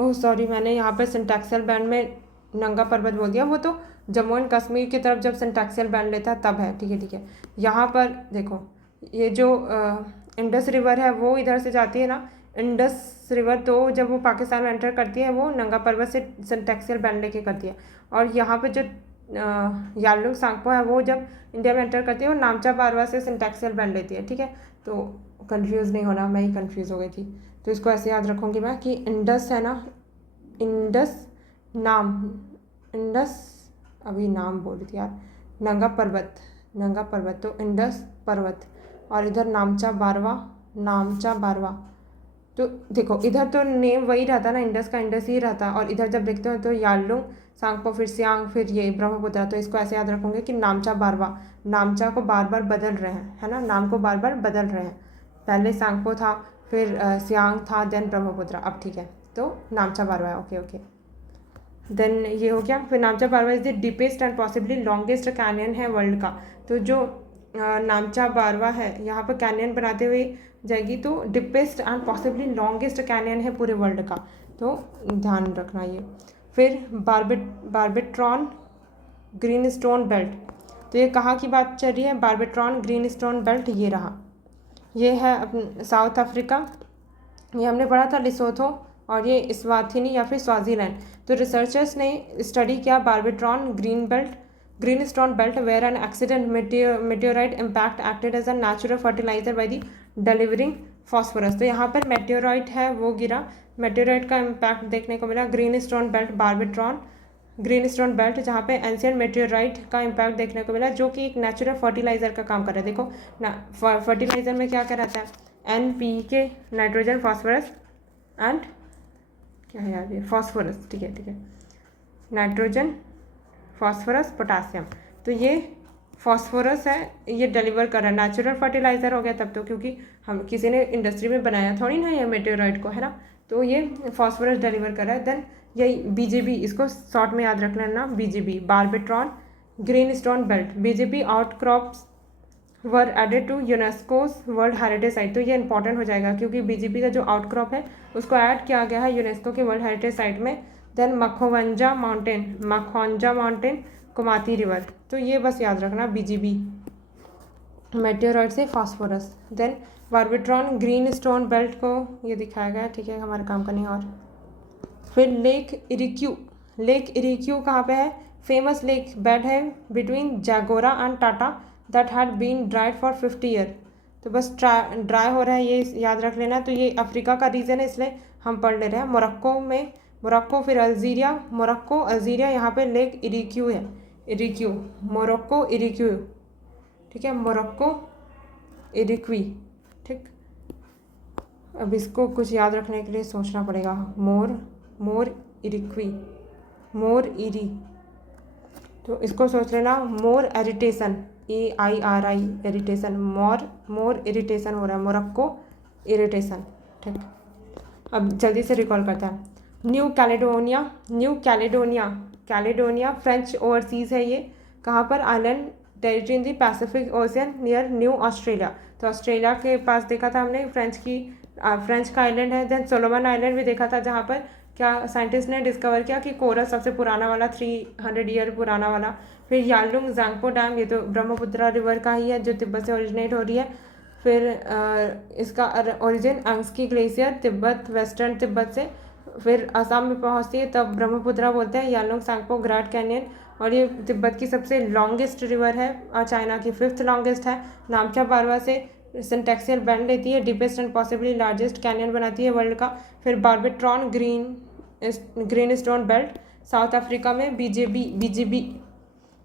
Oh sorry, मैंने यहाँ पर सिंटैक्सल band में नंगा पर्वत बोल दिया, वो तो जम्मू एंड कश्मीर की तरफ जब सिंटैक्सल बैंड लेता है तब है। ठीक है ठीक है, यहाँ पर देखो ये जो इंडस रिवर है वो इधर से जाती है ना, इंडस रिवर, तो जब वो पाकिस्तान में एंटर करती है वो नंगा पर्वत से सिंटैक्सल बैंड लेके करती है। और यहाँ पे जो यारलुंग सांगपो है वो जब इंडिया में एंटर करती है वो नामचा बारवा से सिंटैक्सल बैंड लेती है। ठीक है, तो कंफ्यूज नहीं होना, मैं ही कंफ्यूज हो गई थी। तो इसको ऐसे याद रखूँगी मैं कि इंडस है ना, इंडस नाम, इंडस अभी नाम बोल रही थी यार, नंगा पर्वत, नंगा पर्वत तो इंडस पर्वत, और इधर नामचा बारवा, नामचा बारवा। तो देखो इधर तो नेम वही रहता ना, इंडस का इंडस ही रहता, और इधर जब देखते हो तो यारलुंग सांगपो, फिर सियांग, फिर ये ब्रह्मपुत्र। तो इसको ऐसे याद रखोगे कि नामचा बारवा, नामचा को बार बार बदल रहे हैं, है ना, नाम को बार बार बदल रहे हैं। पहले सांगपो था, फिर सियांग था, देन ब्रह्मपुत्र। अब ठीक है, तो नामचा बारवा है। ओके ओके, देन ये हो गया। फिर Namcha Barwa is the deepest and possibly longest canyon है वर्ल्ड का। तो जो नामचा बारवा है यहाँ पर कैनियन बनाते हुए जाएगी, तो deepest and possibly longest canyon है पूरे वर्ल्ड का, तो ध्यान रखना ये। फिर बार्बिट्रॉन ग्रीन स्टोन बेल्ट, तो ये कहाँ की बात चल रही है? बार्बिट्रॉन ग्रीन स्टोन बेल्ट ये रहा, ये है अपने साउथ अफ्रीका, ये हमने पढ़ा था लिसोथो, और ये इस्वाथिनी या फिर स्वाजीलैंड। तो रिसर्चर्स ने स्टडी किया Barberton greenstone belt where an accident meteorite impact acted as a natural fertiliser by the delivering phosphorus. तो यहाँ पर मेटेओराइट है वो गिरा, मेटेओराइट का इम्पैक्ट देखने को मिला। Greenstone belt, Barberton greenstone belt, जहाँ पे एंशियंट मेटेओराइट का इम्पैक्ट देखने को मिला, जो कि एक नेचुरल फर्टिलाइजर का काम कर रहा है। देखो ना, फर्टिलाइजर में क्या क्या रहता है? NPK, नाइट्रोजन, फॉस्फोरस एंड क्या है यार ये, फॉस्फोरस। ठीक है ठीक है, नाइट्रोजन, फॉस्फोरस, पोटासियम। तो ये फॉस्फोरस है, ये डिलीवर कर रहा है, नेचुरल फर्टिलाइजर हो गया तब तो, क्योंकि हम किसी ने इंडस्ट्री में बनाया थोड़ी ना ये मेटेओराइट को, है ना। तो ये फॉस्फोरस डिलीवर कर रहा है। देन यही BGB, इसको शॉर्ट में याद रख लेना, BGB, Barberton greenstone belt. BGB outcrops were added to UNESCO's world heritage site. तो ये इंपॉर्टेंट हो जाएगा क्योंकि BGB का जो आउटक्रॉप है उसको ऐड किया गया है यूनेस्को के वर्ल्ड हेरिटेज साइट में। Then Makhonjwa mountain, Komati river. तो ये बस याद रखना, BGB मेटेओराइट से phosphorus. Then Barberton greenstone belt को ये दिखाया गया है, ठीक है, हमारे काम का नहीं। और फिर लेक इरिक्यू कहाँ पे है? फेमस लेक बेड है between Zagora and Tata that had been dried for 50 year. तो बस ड्राई हो रहा है, ये याद रख लेना। तो ये अफ्रीका का रीजन है, इसलिए हम पढ़ ले रहे हैं। मोरक्को, फिर अल्जीरिया, यहाँ पे लेक इरिक्यू है, मोरक्को इरिक्यू, ठीक है, मोरक्को इरिक्वी। ठीक, अब इसको कुछ याद रखने के लिए सोचना पड़ेगा। मोर इरी, तो इसको सोच लेना। मोर एरिटेशन, AIRI इरिटेशन, मोर इरिटेशन हो रहा है, मोरक्को इरिटेशन। ठीक, अब जल्दी से रिकॉल करता है। न्यू कैलेडोनिया फ्रेंच ओवरसीज़ है ये। कहाँ पर? Island territory in the Pacific ocean near new Australia. तो ऑस्ट्रेलिया के पास देखा था हमने, फ्रेंच का आइलैंड है। देन सोलोमन आइलैंड भी देखा था, जहाँ पर क्या साइंटिस्ट ने डिस्कवर किया कि कोरस सबसे पुराना वाला, 300 ईयर पुराना वाला। फिर यारलुंग ज़ांगपो डैम, ये तो ब्रह्मपुत्र रिवर का ही है जो तिब्बत से ओरिजिनेट हो रही है। फिर इसका origin Angsi glacier, Tibet, western Tibet से फिर असम में पहुंचती है, तब ब्रह्मपुत्र बोलते हैं। यारलुंग सांगपो ग्रैंड कैनियन, और ये तिब्बत की सबसे लॉन्गेस्ट रिवर है और चाइना की 5th लॉन्गेस्ट है। नामचा बारवा से सिंटैक्सियल बैंड लेती है, deepest and possibly largest canyon बनाती है वर्ल्ड का। फिर Barberton greenstone belt South Africa में, BGB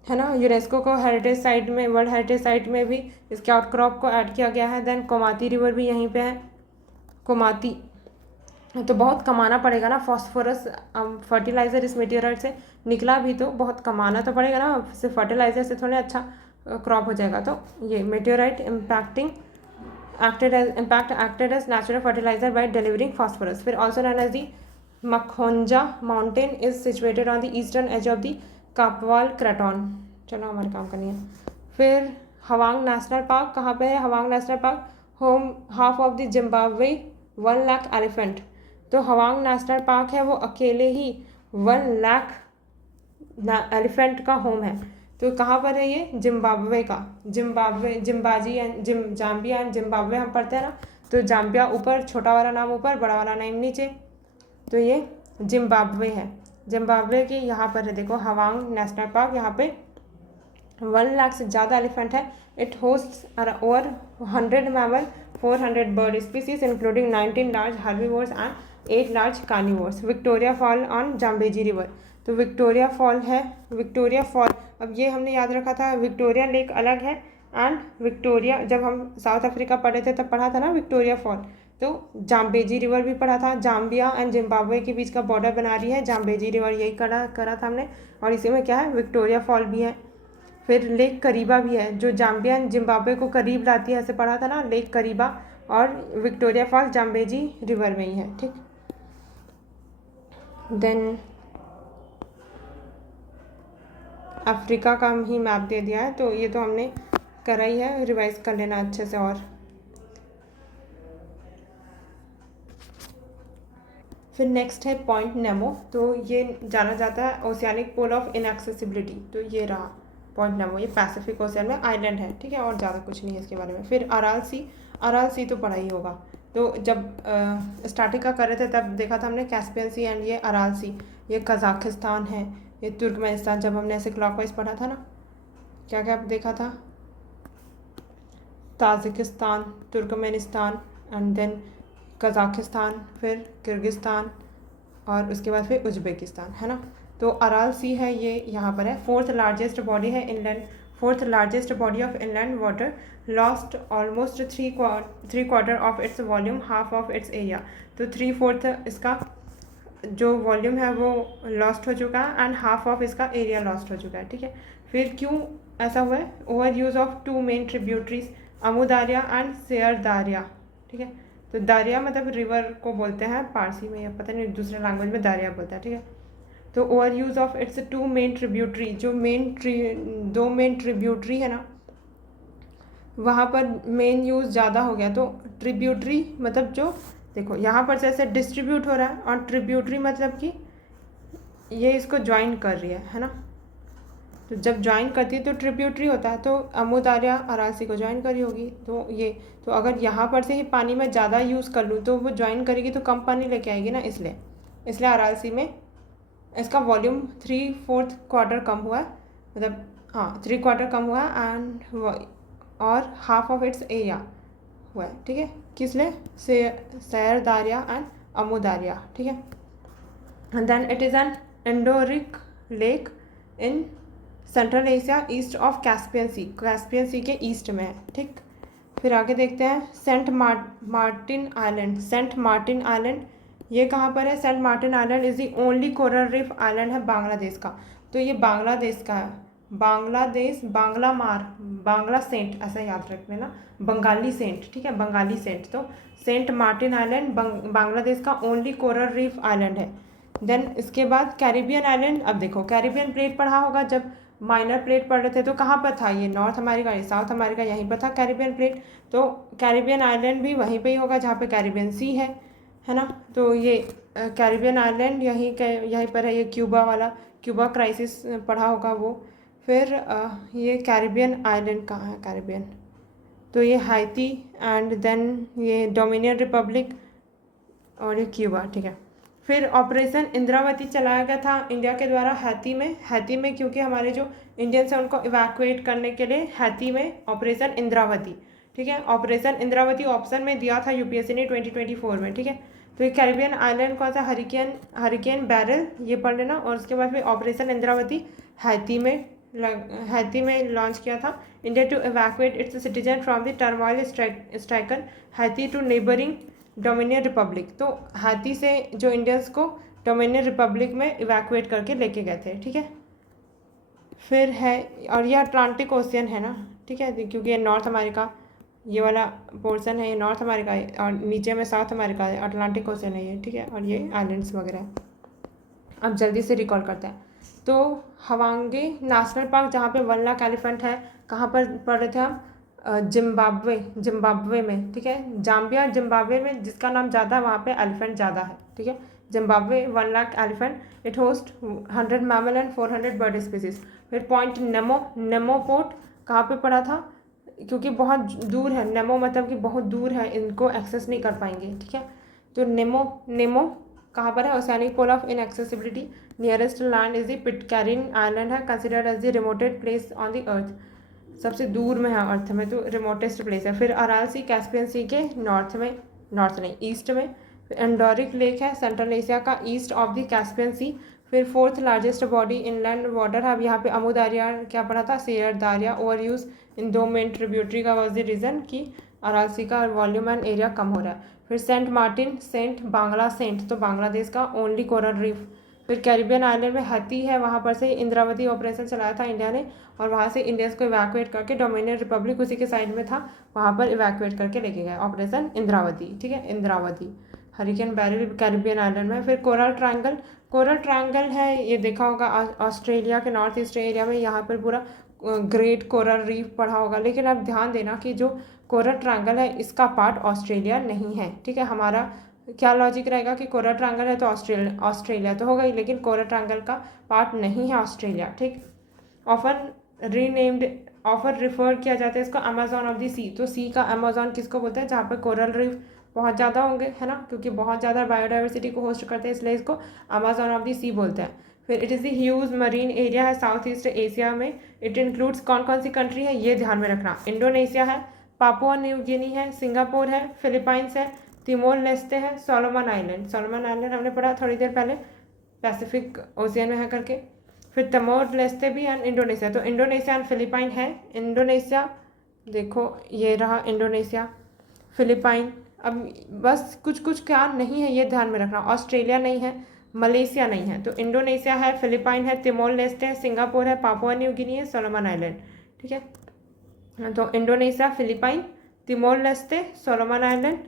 है ना। यूनेस्को को हेरिटेज साइट में, वर्ल्ड हेरिटेज साइट में भी इसके आउटक्रॉप को ऐड किया गया है। देन कोमाती रिवर भी यहीं पे है, कोमाती। तो बहुत कमाना पड़ेगा ना, फॉस्फोरस फर्टिलाइज़र इस मेटेरियल से निकला भी तो बहुत कमाना तो पड़ेगा ना, सिर्फ फर्टिलाइज़र से थोड़ा अच्छा क्रॉप हो जाएगा। तो ये meteorite impact acted as natural fertilizer by delivering phosphorus. फिर also known as the Makhonja mountain is situated on the eastern edge of the Kapwal Craton। चलो हमारे काम करनी है। फिर हवांग नेशनल पार्क कहाँ पे है? Hwange National Park home half of the Zimbabwe 1 lakh elephant. तो हवांग नेशनल पार्क है वो अकेले ही 1 लाख एलिफेंट का होम है। तो कहाँ पर है ये? जिम्बाब्वे का। Zimbabwe, Zambezi and Zambia and Zimbabwe हम पढ़ते हैं ना, तो जाम्बिया ऊपर, छोटा वाला नाम ऊपर, बड़ा वाला नाम नीचे। तो ये जिम्बाब्वे है। जिम्बाब्वे की यहाँ पर है, देखो हवांग नेशनल पार्क, यहाँ पे 1 लाख से ज़्यादा एलिफेंट है। It hosts over 100 mammal, 400 bird species including 19 large herbivores and 8 large carnivores. Victoria fall on Zambezi river. तो विक्टोरिया फॉल है, विक्टोरिया फॉल, अब ये हमने याद रखा था, विक्टोरिया लेक अलग है एंड विक्टोरिया, जब हम साउथ अफ्रीका पढ़े थे तब पढ़ा था ना विक्टोरिया फॉल। तो जाम्बेजी रिवर भी पढ़ा था, जाम्बिया एंड जिम्बाब्वे के बीच का बॉर्डर बना रही है जाम्बेजी रिवर, यही करा था हमने। और इसी में क्या है? विक्टोरिया फॉल भी है। फिर लेक करीबा भी है, जो जाम्बिया एंड जिम्बाब्वे को करीब लाती है, ऐसे पढ़ा था ना, लेक करीबा। और विक्टोरिया फॉल जाम्बेजी रिवर में ही है, ठीक। देन अफ्रीका का ही मैप दे दिया है, तो ये तो हमने करा ही है, रिवाइज कर लेना अच्छे से। और फिर नेक्स्ट है पॉइंट नेमो। तो ये जाना जाता है ओशियानिक पोल ऑफ इनएक्सेसिबिलिटी। तो ये रहा पॉइंट नेमो, ये पैसिफिक ओशियन में आइलैंड है, ठीक है, और ज़्यादा कुछ नहीं है इसके बारे में। फिर अराल सी, अराल सी तो पढ़ा ही होगा। तो जब स्टार्टिंग का कर रहे थे तब देखा था हमने कैस्पियन सी एंड ये अराल सी। ये कजाकिस्तान है, ये तुर्कमेनिस्तान, जब हमने ऐसे क्लॉकवाइज पढ़ा था ना, क्या क्या देखा था? Tajikistan, Turkmenistan and then Kazakhstan, फिर किर्गिस्तान, और उसके बाद फिर उज्बेकिस्तान, है ना। तो अराल सी है, ये यहाँ पर है। 4th लार्जेस्ट बॉडी है inland, 4th largest body of inland water, lost almost 3/4 of its volume, half of its area. तो 3/4 इसका जो वॉल्यूम है वो लॉस्ट हो चुका है एंड हाफ ऑफ इसका एरिया लॉस्ट हो चुका है, ठीक है। फिर क्यों ऐसा हुआ है? Over use of 2 main tributaries, Amu Darya and Syr Darya, ठीक है। तो दारिया मतलब रिवर को बोलते हैं पारसी में, या पता नहीं दूसरे लैंग्वेज में दारिया बोलता है, ठीक है। तो over use of its 2 main tributary, जो दो मेन ट्रिब्यूटरी है ना, वहाँ पर मेन यूज़ ज़्यादा हो गया। तो ट्रिब्यूटरी मतलब जो, देखो यहाँ पर से ऐसे डिस्ट्रीब्यूट हो रहा है, और ट्रिब्यूटरी मतलब कि ये इसको ज्वाइन कर रही है ना। तो जब ज्वाइन करती है तो ट्रिब्यूटरी होता है, तो अमू दारिया अरासी को ज्वाइन करी होगी। तो ये, तो अगर यहाँ पर से ही पानी में ज़्यादा यूज़ कर लूँ तो वो ज्वाइन करेगी तो कम पानी लेके आएगी ना, इसलिए अरासी में इसका वॉल्यूम 3/4 कम हुआ है, मतलब हाँ 3/4 कम हुआ है एंड और हाफ ऑफ इट्स एरिया हुआ है, ठीक है। किस लिए? Share Dariya and Amu Darya, ठीक है। And then it is an endorheic lake in Central Asia east of Caspian Sea, Caspian Sea के ईस्ट में है, ठीक। फिर आगे देखते हैं Saint Martin island, Saint Martin island ये कहाँ पर है? Saint Martin island is the only coral reef island है बांग्लादेश का। तो ये बांग्लादेश का है, बांग्लादेश, बांग्ला सेंट ऐसा याद रख लेना, बंगाली सेंट, ठीक है, बंगाली सेंट। तो सेंट मार्टिन आइलैंड बांग्लादेश का ओनली कोरल रीफ आइलैंड है। देन इसके बाद कैरिबियन आइलैंड, अब देखो कैरिबियन प्लेट पढ़ा होगा जब माइनर प्लेट पढ़ रहे थे, तो कहाँ पर था ये? नॉर्थ अमेरिका, ये साउथ अमेरिका, यहीं पर था कैरिबियन प्लेट। तो कैरिबियन आइलैंड भी वहीं पे ही होगा जहाँ पे कैरिबियन सी है ना। तो ये कैरिबियन आइलैंड यहीं पर है। ये क्यूबा वाला, क्यूबा क्राइसिस पढ़ा होगा वो। फिर ये कैरिबियन आइलैंड कहाँ है? कैरिबियन, तो ये हाइती एंड देन ये डोमिनियन रिपब्लिक और ये क्यूबा, ठीक है। फिर ऑपरेशन इंद्रावती चलाया गया था इंडिया के द्वारा हैती में क्योंकि हमारे जो इंडियंस हैं उनको इवैक्यूएट करने के लिए हैती में ऑपरेशन इंद्रावती, ठीक है। ऑपरेशन इंद्रावती ऑप्शन में दिया था यूपीएससी ने 2024 में, ठीक है। तो ये कैरिबियन आइलैंड कौन सा? हरिकेन बैरल, ये पढ़ लेना। और उसके बाद फिर ऑपरेशन इंद्रावती हैती में हैती में लॉन्च किया था। India to evacuate its citizen from the turmoil stricken Haiti to neighbouring Dominican Republic. तो हैती से जो इंडियंस को डोमिनियन रिपब्लिक में इवैक्यूएट करके लेके गए थे, ठीक है। फिर है, और ये अटलांटिक ओशियन है ना, ठीक है, क्योंकि ये नॉर्थ अमेरिका, ये वाला पोर्शन है ये नॉर्थ अमेरिका है, और नीचे में साउथ अमेरिका है, अटलांटिक ओशियन है ये, ठीक है, और ये आइलैंड्स वगैरह है। अब जल्दी से रिकॉल करते हैं। तो हवांगे नेशनल पार्क, जहाँ पे 1 लाख एलिफेंट है, कहाँ पर पढ़ रहे थे हम? जिम्बाब्वे में, ठीक है। जाम्बिया जिम्बाब्वे में जिसका नाम ज़्यादा है वहाँ पे एलिफेंट ज़्यादा है, ठीक है। Zimbabwe 1 lakh elephant, it host 100 mammal and 400 bird species. फिर पॉइंट नेमो पोर्ट कहाँ पे पड़ा था? क्योंकि बहुत दूर है, नेमो मतलब कि बहुत दूर है, इनको एक्सेस नहीं कर पाएंगे, ठीक है। तो नेमो कहाँ पर है? Oceanic pole of inaccessibility, nearest land is the Pitcairn island है, considered as the remotest place on the earth, सबसे दूर में है अर्थ में, तो रिमोटेस्ट प्लेस है। फिर अराल सी कैस्पियन सी के नॉर्थ नहीं ईस्ट में। फिर एंडोरिक लेक है सेंट्रल एशिया का ईस्ट ऑफ द कैस्पियन सी। फिर 4th largest body inland water है। अब यहाँ पे अमू दारिया क्या पढ़ा था? Syr Darya over use in 2 main tributary का वॉज द रीज़न कि अराल सी का वॉल्यूम एंड एरिया कम हो रहा है। फिर सेंट मार्टिन सेंट तो बांग्लादेश का ओनली कोरल रीफ। फिर कैरिबियन आइलैंड में हैती है, वहाँ पर से इंद्रावती ऑपरेशन चलाया था इंडिया ने, और वहाँ से इंडियंस को इवैक्यूएट करके डोमिनियन रिपब्लिक उसी के साइड में था, वहाँ पर इवैक्यूएट करके लेके गए, ऑपरेशन इंद्रावती, ठीक है, Indravati. Hurricane barrel Caribbean island में। फिर कोरल ट्रायंगल है, ये देखा होगा ऑस्ट्रेलिया के नॉर्थ ईस्ट एरिया में, यहाँ पर पूरा ग्रेट कोरल रीफ पढ़ा होगा। लेकिन अब ध्यान देना कि जो कोरल ट्रायंगल है इसका पार्ट ऑस्ट्रेलिया नहीं है, ठीक है। हमारा क्या लॉजिक रहेगा कि कोरल ट्रायंगल है तो ऑस्ट्रेलिया तो होगा ही, लेकिन कोरल ट्रायंगल का पार्ट नहीं है ऑस्ट्रेलिया, ठीक। ऑफर रिफर किया जाता है इसको अमेजॉन ऑफ द सी। तो सी का अमेजॉन किसको बोलते हैं? जहाँ पर कोरल रीफ बहुत ज़्यादा होंगे, है ना, क्योंकि बहुत ज़्यादा बायोडाइवर्सिटी को होस्ट करते हैं, इसलिए इसको अमेजॉन ऑफ द सी बोलते हैं। फिर it is the huge marine area है साउथ ईस्ट एशिया में। इट इंक्लूड्स कौन सी कंट्री है, ये ध्यान में रखना। इंडोनेशिया है, पापुआ न्यू गिनी है, सिंगापुर है, फिलीपाइंस है, तिमोर लेस्ते है, सोलोमन आइलैंड हमने पढ़ा थोड़ी देर पहले, पैसिफिक ओशियन में है करके। फिर तिमोर लेस्ते भी एंड इंडोनेशिया। तो इंडोनेशिया एंड फिलीपाइन है। इंडोनेशिया देखो ये रहा इंडोनेशिया, फिलीपाइन। अब बस कुछ क्या नहीं है ये ध्यान में रखना, ऑस्ट्रेलिया नहीं है, मलेशिया नहीं है। तो इंडोनेशिया है, फिलीपाइन है, तिमोर लेस्ते है, सिंगापुर है, पापुआ न्यू गिनी है, सोलोमन आइलैंड, ठीक है। तो Indonesia, Philippine, Timor Leste, Solomon island,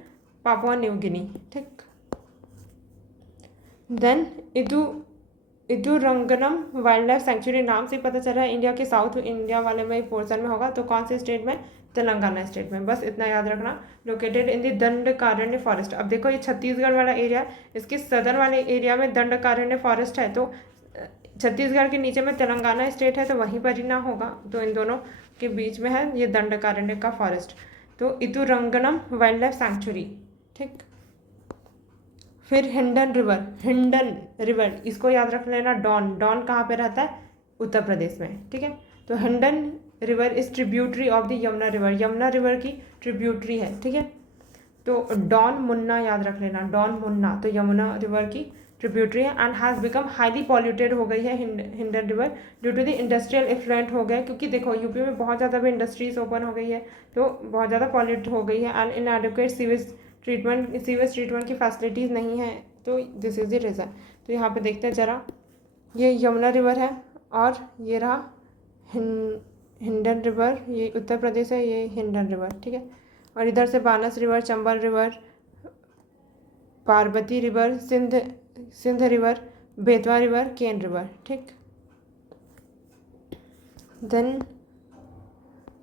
Papua New गिनी, ठीक। देन इदुरंगनम वाइल्ड लाइफ सेंचुरी, नाम से पता चल रहा है इंडिया के साउथ इंडिया वाले में पोर्शन में होगा। तो कौन से स्टेट में? तेलंगाना स्टेट में, बस इतना याद रखना। Located in the Dandakaranya forest. अब देखो ये छत्तीसगढ़ वाला एरिया, इसके सदर्न वाले एरिया में दंडकारण्य फॉरेस्ट है, तो छत्तीसगढ़ के नीचे में तेलंगाना स्टेट है, तो वहीं पर ही ना होगा, तो इन दोनों के बीच में है ये दंडकारण्य का फॉरेस्ट। तो इदुरंगनम वाइल्ड लाइफ सेंचुरी, ठीक। फिर हिंडन रिवर इसको याद रख लेना। डॉन कहाँ पे रहता है? उत्तर प्रदेश में, ठीक है। तो Hindon river is tributary of the Yamuna river की ट्रिब्यूटरी है, ठीक है। तो डॉन मुन्ना याद रख लेना, डॉन मुन्ना तो यमुना रिवर की ट्रिब्यूटरी है, and has become highly polluted हो गई है Hindon river due to the industrial effluent हो गया, क्योंकि देखो यूपी में बहुत ज़्यादा भी इंडस्ट्रीज ओपन हो गई है, तो बहुत ज़्यादा पॉल्यूट हो गई है, एंड इनएडिक्वेट सीवेज ट्रीटमेंट की फैसिलिटीज़ नहीं है, तो दिस इज़ द रीज़न। तो यहाँ पे देखते हैं ज़रा, ये यमुना रिवर है, और ये रहा हिंडन रिवर, ये उत्तर प्रदेश है, ये हिंडन रिवर, ठीक है। और इधर से Banas river, Chambal river, Parvati river, Sindh river, Betwa river, Ken river, ठीक। देन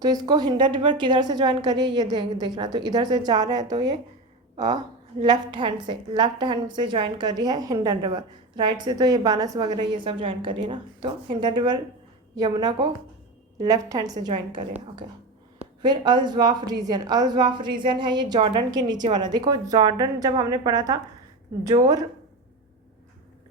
तो इसको हिंडन रिवर किधर से ज्वाइन करिए ये देखना। तो इधर से जा रहे हैं तो ये लेफ्ट हैंड से ज्वाइन कर रही है हिंडन रिवर, राइट से तो ये बानस वगैरह ये सब ज्वाइन कर रही है ना। तो हिंडन रिवर यमुना को लेफ्ट हैंड से ज्वाइन करें, ओके। फिर अल्ज़वाफ रीजन है ये जॉर्डन के नीचे वाला। देखो जॉर्डन जब हमने पढ़ा था,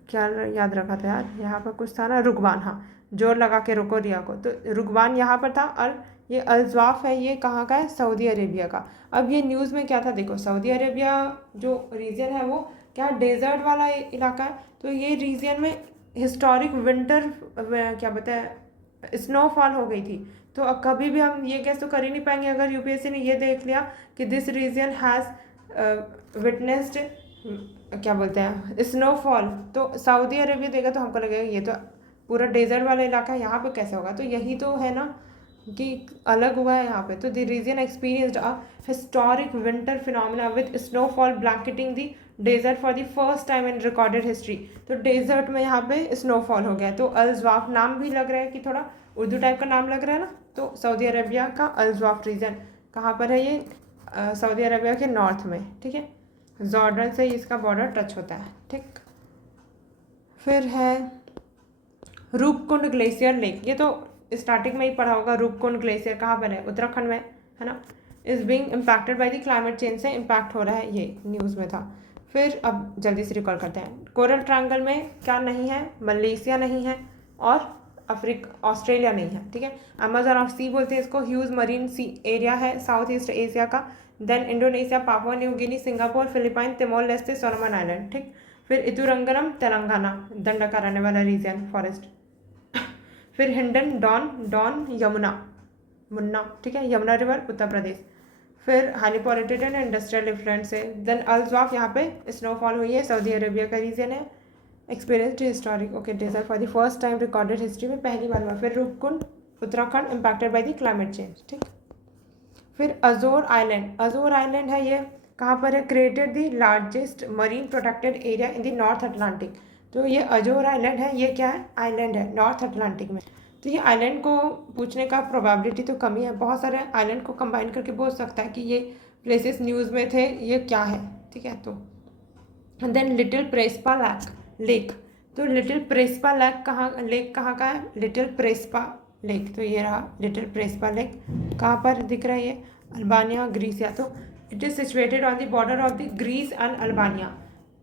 क्या याद रखा था यार, यहाँ पर कुछ था ना, रुकबान, हाँ, जोर लगा के रोको रिया को, तो रुकबान यहाँ पर था। और ये अल्ज़वाफ है, ये कहाँ का है? सऊदी अरेबिया का। अब ये न्यूज़ में क्या था, देखो सऊदी अरेबिया जो रीजन है वो क्या डेजर्ट वाला इलाका है, तो ये रीजन में हिस्टोरिक विंटर क्या बताए स्नोफॉल हो गई थी। तो अब कभी भी हम ये गेस तो कर ही नहीं पाएंगे अगर यूपीएससी ने ये देख लिया कि दिस रीजन हैज़ विटनेस्ड क्या बोलते हैं स्नोफॉल, तो सऊदी अरेबिया देगा तो हमको लगेगा ये तो पूरा डेजर्ट वाला इलाका है, यहाँ पे कैसे होगा। तो यही तो है ना कि अलग हुआ है यहाँ पे। तो the region experienced a historic winter phenomena with snowfall blanketing the desert for the first time in recorded history. तो डेजर्ट में यहाँ पे स्नोफॉल हो गया। तो अल-ज़वाफ़ नाम भी लग रहा है कि थोड़ा उर्दू टाइप का नाम लग रहा है ना। तो सऊदी अरेबिया का अल-ज़वाफ़ रीजन कहाँ पर है ये, सऊदी अरेबिया के नॉर्थ में, ठीक है। जॉर्डन से इसका बॉर्डर टच होता है, ठीक। फिर है रूपकुंड ग्लेशियर लेक, ये तो स्टार्टिंग में ही पढ़ा होगा। रूपकुंड ग्लेशियर कहाँ पर है, उत्तराखंड में है ना। Is being impacted by the climate change, से इम्पैक्ट हो रहा है, ये न्यूज़ में था। फिर अब जल्दी से रिकॉल करते हैं। कोरल ट्रायंगल में क्या नहीं है, मलेशिया नहीं है और ऑस्ट्रेलिया नहीं है, ठीक है। अमेजन ऑफ सी बोलते हैं इसको। ह्यूज मरीन सी एरिया है साउथ ईस्ट एशिया का। Then Indonesia, Papua New Guinea, Singapore, Philippine, Timor Leste, Solomon Island, ठीक। फिर इतुरंगनम तेलंगाना, दंडकारण्य वाला रीजन फॉरेस्ट। फिर हिंडन डॉन, डॉन यमुना, मुन्ना, ठीक है, यमुना रिवर उत्तर प्रदेश। फिर highly polluted and industrial effluence से। देन अल-ज़वाफ़ यहाँ पे स्नोफॉल हुई है, सऊदी अरेबिया का रीजन है। Experienced historic okay desert for the first time recorded history में पहली बार हुआ। फिर Roopkund Uttarakhand impacted by the climate change, ठीक। फिर अजोर आइलैंड, अजोर आइलैंड है ये कहाँ पर है, created the largest marine protected area in the north Atlantic. तो ये अजोर आइलैंड है, ये क्या है, आइलैंड है नॉर्थ अटलांटिक में। तो ये आइलैंड को पूछने का प्रोबेबिलिटी तो कम ही है, बहुत सारे आइलैंड को कंबाइन करके बोल सकता है कि ये प्लेसेस न्यूज़ में थे, ये क्या है, ठीक है। तो देन लिटिल प्रेस्पा लेक, तो लिटिल प्रेस्पा लेक कहाँ का है, लिटिल प्रेस्पा लेक, तो ये रहा लिटिल प्रेस्पा लेक। कहाँ पर दिख रहा है ये, अल्बानिया ग्रीसिया। तो it is situated on the border of the Greece and Albania.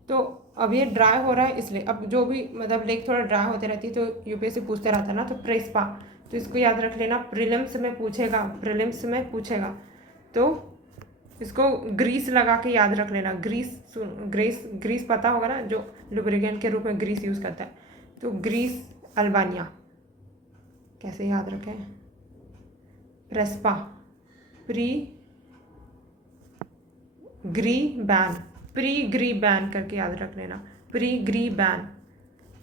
तो अब ये ड्राई हो रहा है इसलिए, अब जो भी मतलब लेक थोड़ा ड्राई होते रहती है तो यूपीएससी पूछते रहता है ना। तो प्रेस्पा, तो इसको याद रख लेना, प्रीलिम्स में पूछेगा, प्रीलिम्स में पूछेगा। तो इसको ग्रीस लगा के याद रख लेना, ग्रीस पता होगा ना, जो लुब्रिकेंट के रूप में ग्रीस यूज़ करता है। तो ग्रीस अल्बानिया कैसे याद रखें, प्रेस्पा प्री ग्री बैन करके याद रख लेना, प्री ग्री बैन,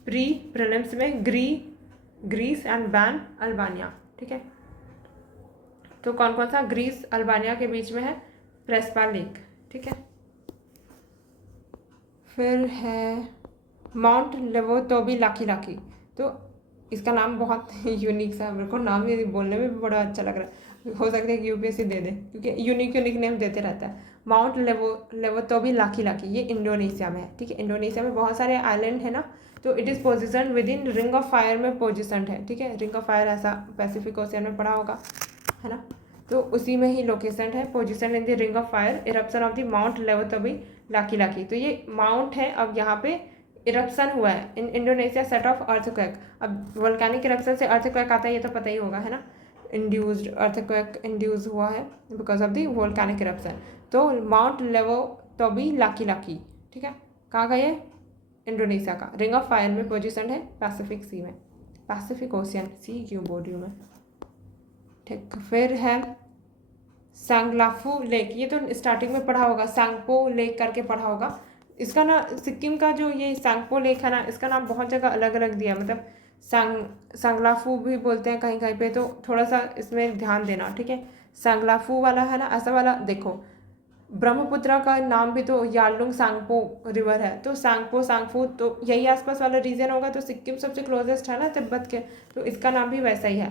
प्री प्रीलिम्स में ग्रीस एंड बैन अल्बानिया, ठीक है। तो कौन कौन सा ग्रीस अल्बानिया के बीच में है, प्रेस्पा लेक, ठीक है। फिर है माउंट लेवोतोबी लाकी, तो इसका नाम बहुत यूनिक सा है, मेरे को नाम ये बोलने में भी बड़ा अच्छा लग रहा है, हो सकता है कि यूपीएससी दे दे क्योंकि यूनिक नेम देते रहता है। माउंट लेवोतोबी लाकी, ये इंडोनेशिया में है, ठीक है। इंडोनेशिया में बहुत सारे आइलैंड है ना। तो it is position within ring of fire में पोजिशन है, ठीक है। रिंग ऑफ फायर ऐसा पैसिफिक ओशियन में पड़ा होगा, है ना। तो उसी में ही लोकेशन है, position in the ring of fire, eruption of the mount Lewotobi Laki. तो ये माउंट है, अब यहाँ पे इरप्शन हुआ है in Indonesia set of earthquake. अब वोल्केनिक इरप्शन से अर्थक्वेक आता है, ये तो पता ही होगा, है ना। इंड्यूस्ड अर्थक्वेक इंड्यूस हुआ है because of the volcanic eruption. तो माउंट लेवोतोबी लाकी, ठीक है। कहाँ का ये, इंडोनेशिया का, रिंग ऑफ फायर में पोजिशन है, पैसिफिक सी में, पैसिफिक ओशियन, सी क्यों बोल रही हूँ मैं, ठीक। फिर है सांगलाफू लेक, ये तो स्टार्टिंग में पढ़ा होगा, सांगपो लेक करके पढ़ा होगा। इसका ना सिक्किम का जो ये सांगपो लेक है ना, इसका नाम बहुत जगह अलग अलग दिया, मतलब सांगलाफू भी बोलते हैं कहीं कहीं पे, तो थोड़ा सा इसमें ध्यान देना, ठीक है। सांगलाफू वाला है ना, ऐसा वाला देखो, ब्रह्मपुत्र का नाम भी तो यार्लुंग सांगपो रिवर है, तो सांगपो तो यही आसपास वाला रीजन होगा। तो सिक्किम सबसे क्लोजेस्ट है ना तिब्बत के, तो इसका नाम भी वैसा ही है,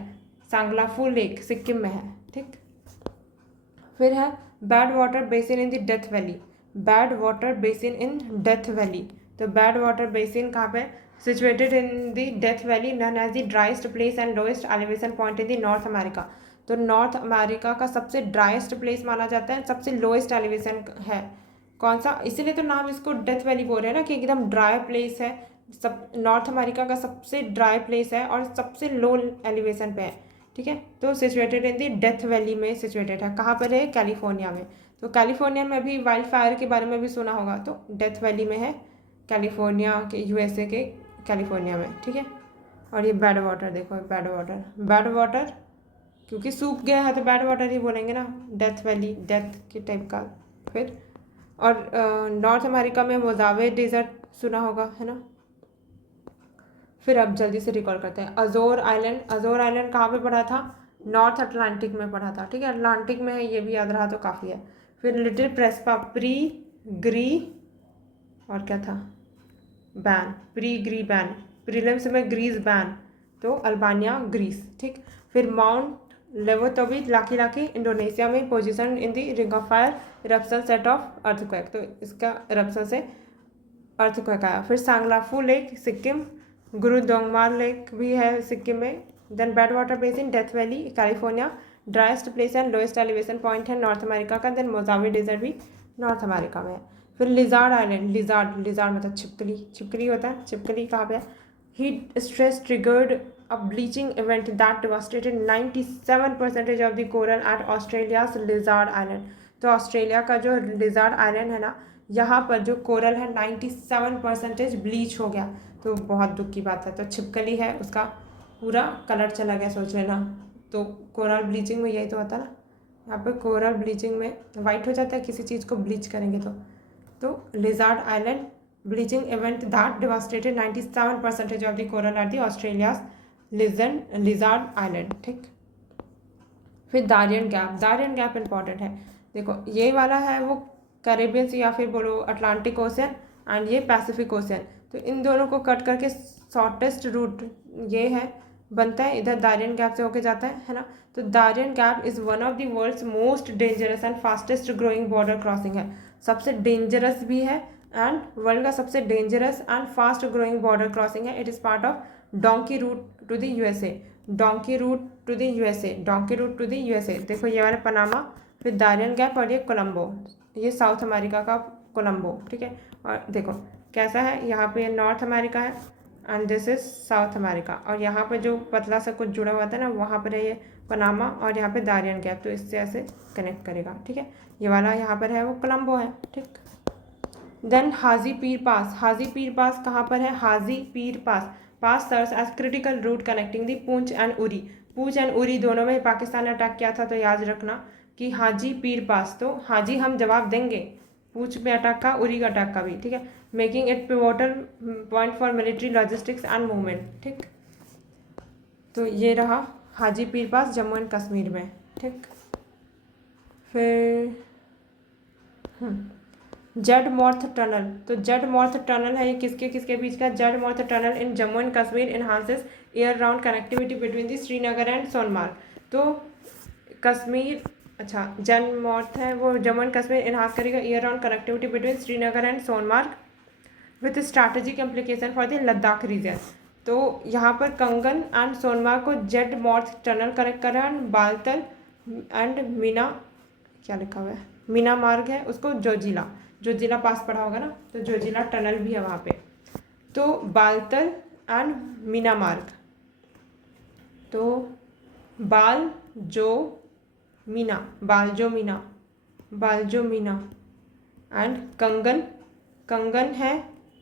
सांगलाफू लेक सिक्किम में है, ठीक। फिर है bad water basin in the Death Valley, bad water basin in Death Valley. तो बैड वाटर बेसिन कहाँ पे, situated in the Death Valley known as the driest place and lowest elevation point in the North America. तो North America का सबसे driest place माना जाता है, सबसे लोएस्ट एलिवेशन है कौन सा, इसीलिए तो नाम इसको डेथ वैली बोल रहे हैं ना, कि एकदम ड्राई प्लेस है, सब नॉर्थ अमेरिका का सबसे ड्राई प्लेस है और सबसे लो एलिवेशन पे है, ठीक है। तो situated in the death valley में सिचुएटेड है, कहाँ पर है, कैलिफोर्निया में। तो कैलिफोर्निया में अभी वाइल्ड फायर के बारे में भी सुना होगा, तो डेथ वैली में है, कैलिफोर्निया के, यूएसए के कैलिफोर्निया में, ठीक है। और ये बैड वाटर, देखो बैड वाटर, बैड वाटर क्योंकि सूख गया है तो बैड वाटर ही बोलेंगे ना, डेथ वैली, डेथ के टाइप का। फिर और नॉर्थ अमेरिका में मोजावे डेजर्ट सुना होगा, है ना। फिर अब जल्दी से रिकॉल करते हैं। अजोर आइलैंड, अजोर आइलैंड कहाँ पे पड़ा था? नॉर्थ अटलांटिक में पड़ा था, ठीक है, अटलांटिक में है, ये भी याद रहा तो काफ़ी है। फिर लिटिल प्रेस्पा, प्री ग्री और क्या था, बैन, प्री ग्री बैन, प्रीलिम्स में ग्रीस बैन, तो अल्बानिया ग्रीस, ठीक। फिर mount Lewotobi Laki Laki Indonesia में, position in the ring of fire, eruption set of earthquake, तो इसका इरप्शन से अर्थक्वेक आया। फिर सांगलाफू लेक सिक्किम, गुरुदोंगमार लेक भी है सिक्किम में। Then bad water basin, Death Valley California, driest place and lowest elevation point है नॉर्थ अमेरिका का। देन मोजावे डेजर्ट भी नॉर्थ अमेरिका में है। फिर लिजार्ड आइलैंड, लिजार्ड, लिजार्ड मतलब छिपकली, छिपकली होता है, छिपकली कहाँ पे है? Heat stress triggered a bleaching event that devastated 97% of the coral at Australia's Lizard Island। तो ऑस्ट्रेलिया का जो लिजार्ड आइलैंड है ना, यहाँ पर जो कोरल है 97% ब्लीच हो गया, तो बहुत दुख की बात है। तो छिपकली है, उसका पूरा कलर चला गया, सोच लेना। तो कोरल ब्लीचिंग में यही तो होता है ना, यहाँ पे कोरल ब्लीचिंग में वाइट हो जाता है किसी चीज़ को ब्लीच करेंगे तो lizard island bleaching event that devastated 97% of the coral at the Australia's lizard island, ठीक। फिर दारियन गैप, दारियन गैप इंपॉर्टेंट है। देखो ये वाला है वो कैरेबियन या फिर बोलो अटलांटिक ओशन, एंड ये पैसिफिक ओशन, तो इन दोनों को कट करके शॉर्टेस्ट रूट ये है बनता है, इधर दारियन गैप से होके जाता है ना। तो Darien gap is one of the world's most dangerous and fastest growing border crossing है, सबसे डेंजरस भी है एंड वर्ल्ड का सबसे dangerous and fast growing border crossing है। It is part of donkey route to the USA, donkey route to the USA, donkey route to the USA. देखो ये वाला पनामा, फिर दारियन गैप और ये कोलंबो, ये साउथ अमेरिका का कोलंबो, ठीक है। और देखो कैसा है, यहाँ पे नॉर्थ अमेरिका है and this is south America, और यहाँ पे जो पतला सा कुछ जुड़ा हुआ था ना, वहाँ पर है ये पनामा और यहाँ पे दारियन गैप, तो इससे ऐसे कनेक्ट करेगा, ठीक है। ये वाला यहाँ पर है वो कोलंबो है, ठीक। देन हाजी पीर पास, हाजी पीर पास कहाँ पर है? Haji Pir pass, pass serves as critical route connecting the Poonch and Uri, Poonch and Uri दोनों में पाकिस्तान ने अटैक किया था, तो याद रखना कि हाजी पीर पास, तो हाजी हम जवाब देंगे, पूंछ में अटैक का, उरी का अटैक का भी, ठीक है। Making it pivotal point for military logistics and movement, ठीक। तो ये रहा हाजी पीर पास जम्मू एंड कश्मीर में, ठीक। फिर जेड मॉर्थ टनल, तो जेड मॉर्थ टनल है ये किसके किसके बीच का? Z Morh tunnel in Jammu and Kashmir enhances year round connectivity between the Srinagar and Sonamarg. तो कश्मीर, अच्छा जेड मॉर्थ है वो जम्मू एंड कश्मीर इन्हांस करेगा year round connectivity between Srinagar and Sonamarg with strategic implication for the Ladakh region. तो यहाँ पर कंगन एंड सोनमार्ग को जेड मॉर्थ टनल कनेक्ट कर रहा है, बालतल एंड मीना, क्या लिखा हुआ है, मीना मार्ग है उसको जोजिला, जोजिला पास पड़ा होगा ना, तो जोजिला टनल भी है वहाँ पे। तो बालतल एंड मीना मार्ग, तो बाल जो मीना, बालजो मीना, बालजो मीना एंड कंगन, कंगन है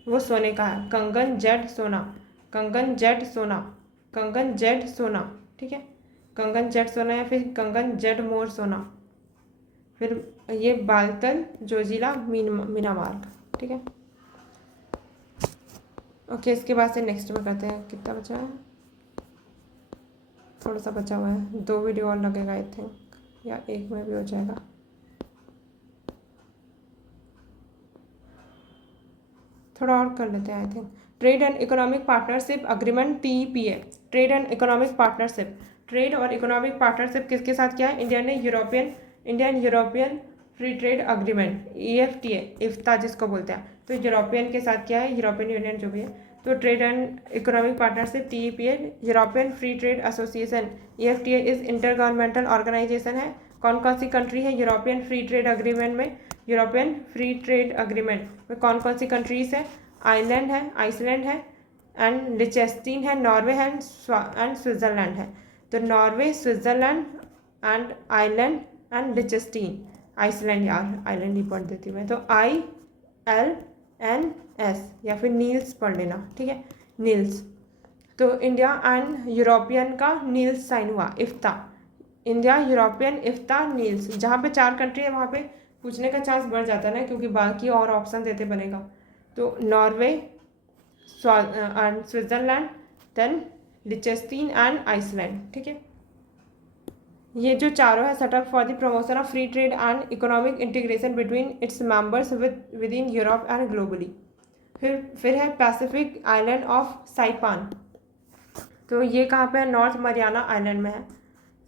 वो सोने का है, कंगन जेड सोना, कंगन जेड सोना, कंगन जेड सोना, ठीक है, कंगन जेड सोना या फिर कंगन जेड मोर सोना। फिर ये बालतल जोजिला मीना मार्ग, ठीक है। ओके, इसके बाद से नेक्स्ट में करते हैं। कितना बचा है? थोड़ा सा बचा हुआ है, 2 वीडियो और लगेगा आई थिंक, या एक में भी हो जाएगा। थोड़ा और कर लेते हैं I think. Trade and economic partnership agreement, TEPA, trade and economic partnership, trade और इकोनॉमिक पार्टनरशिप किसके साथ किया है? इंडिया ने Indian European free trade agreement, EFTA, इफ्ता जिसको बोलते हैं, तो यूरोपियन के साथ किया है, यूरोपियन यूनियन जो भी है। तो trade and economic partnership TEPA, European free trade association, EFTA is intergovernmental organisation है। कौन सी कंट्री है यूरोपियन फ्री ट्रेड अग्रीमेंट में? यूरोपियन फ्री ट्रेड अग्रीमेंट में कौन सी कंट्रीज है? आइसलैंड है एंड लिचेस्टीन है, नॉर्वे है एंड स्विट्ज़रलैंड है। तो Norway, Switzerland and island and Liechtenstein, Iceland, यार आइलैंड ही पढ़ देती हूँ मैं, तो ILNS या फिर नील्स पढ़ लेना, ठीक है, नील्स। तो इंडिया एंड यूरोपियन का नील्स साइन हुआ, इफ्ता, इंडिया यूरोपियन इफ्ता नील्स। जहाँ पे 4 कंट्री है वहाँ पे पूछने का चांस बढ़ जाता है ना, क्योंकि बाकी और ऑप्शन देते बनेगा। तो नॉर्वे, स्विट्ज़रलैंड, देन लिechtenstein एंड आइसलैंड, ठीक है। ये जो चारों है setup for the promotion of free trade and economic integration between its members within Europe and globally. फिर है पैसिफिक आइलैंड ऑफ साइपान। तो ये कहाँ पे है? नॉर्थ मरियाना आइलैंड में है।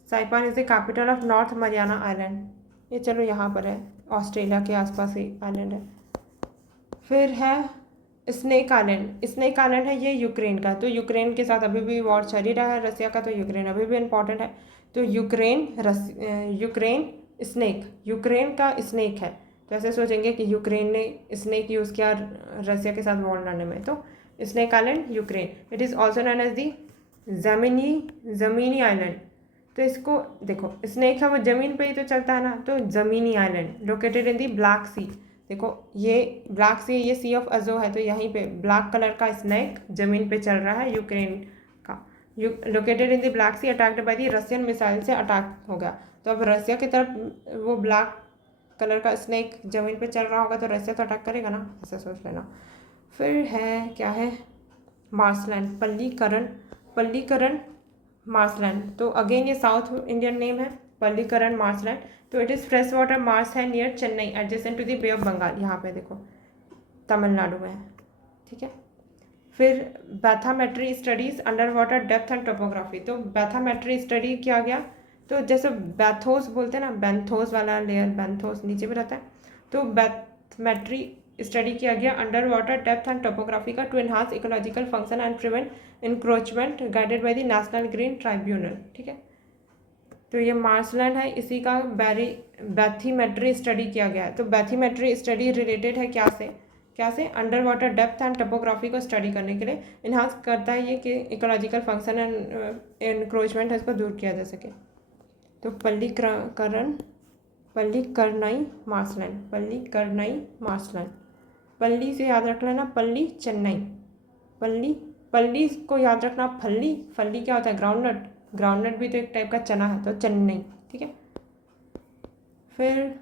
Saipan is the capital of North Mariana island. ये चलो यहाँ पर है, ऑस्ट्रेलिया के आसपास ही आइलैंड है। फिर है स्नेक आइलैंड। स्नेक आइलैंड है ये यूक्रेन का। तो यूक्रेन के साथ अभी भी वॉर चल ही रहा है रसिया का, तो यूक्रेन अभी भी इम्पोर्टेंट है। तो यूक्रेन स्नेक, यूक्रेन का स्नेक है। तो ऐसे सोचेंगे कि यूक्रेन ने स्नेक यूज़ किया रसिया के साथ वॉर लड़ने में। तो Snake Island Ukraine. It is also known as the Zmiinyi Island. तो इसको देखो, स्नेक है वो ज़मीन पे ही तो चलता है ना, तो Zmiinyi island located in the Black Sea. देखो ये ब्लैक सी, ये सी ऑफ अजो है, तो यहीं पे ब्लैक कलर का स्नेक ज़मीन पे चल रहा है यूक्रेन का। Located in the Black Sea, attacked by the Russian missile से अटैक हो गया। तो अब रसिया की तरफ वो ब्लैक कलर का स्नेक ज़मीन पे चल रहा होगा, तो रसिया तो अटैक करेगा ना, ऐसा सोच लेना। फिर है क्या है? मार्सलैंड, पल्लीकरण मार्सलैंड। तो अगेन ये साउथ इंडियन नेम है, पल्लीकरण मार्सलैंड। तो it is fresh water marsh है near Chennai adjacent to the Bay of Bengal. यहाँ पे देखो तमिलनाडु में है, ठीक है। फिर bathymetry studies under water depth and topography. तो बैथामेट्री स्टडी किया गया, तो जैसे बैथोस बोलते हैं ना, बेंथोस वाला लेयर, बेंथोस नीचे में रहता है। तो बैथमेट्री स्टडी किया गया under water depth and topography का, to enhance ecological function and prevent encroachment, guided by the National Green Tribunal, ठीक है। तो ये मार्सलैंड है, इसी का बैथीमेट्री स्टडी किया गया है। तो बैथीमेट्री स्टडी रिलेटेड है क्या से under water depth and topography को स्टडी करने के लिए इन्हांस करता है ये कि इकोलॉजिकल फंक्शन एंड इंक्रोचमेंट है, इसको दूर किया जा सके। तो पल्लीकरनई मार्सलैंड। पल्ली से याद रख लेना, पल्ली चेन्नई, पल्ली को याद रखना, फल्ली क्या होता है? ग्राउंडनट भी तो एक टाइप का चना है, तो चेन्नई, ठीक है। फिर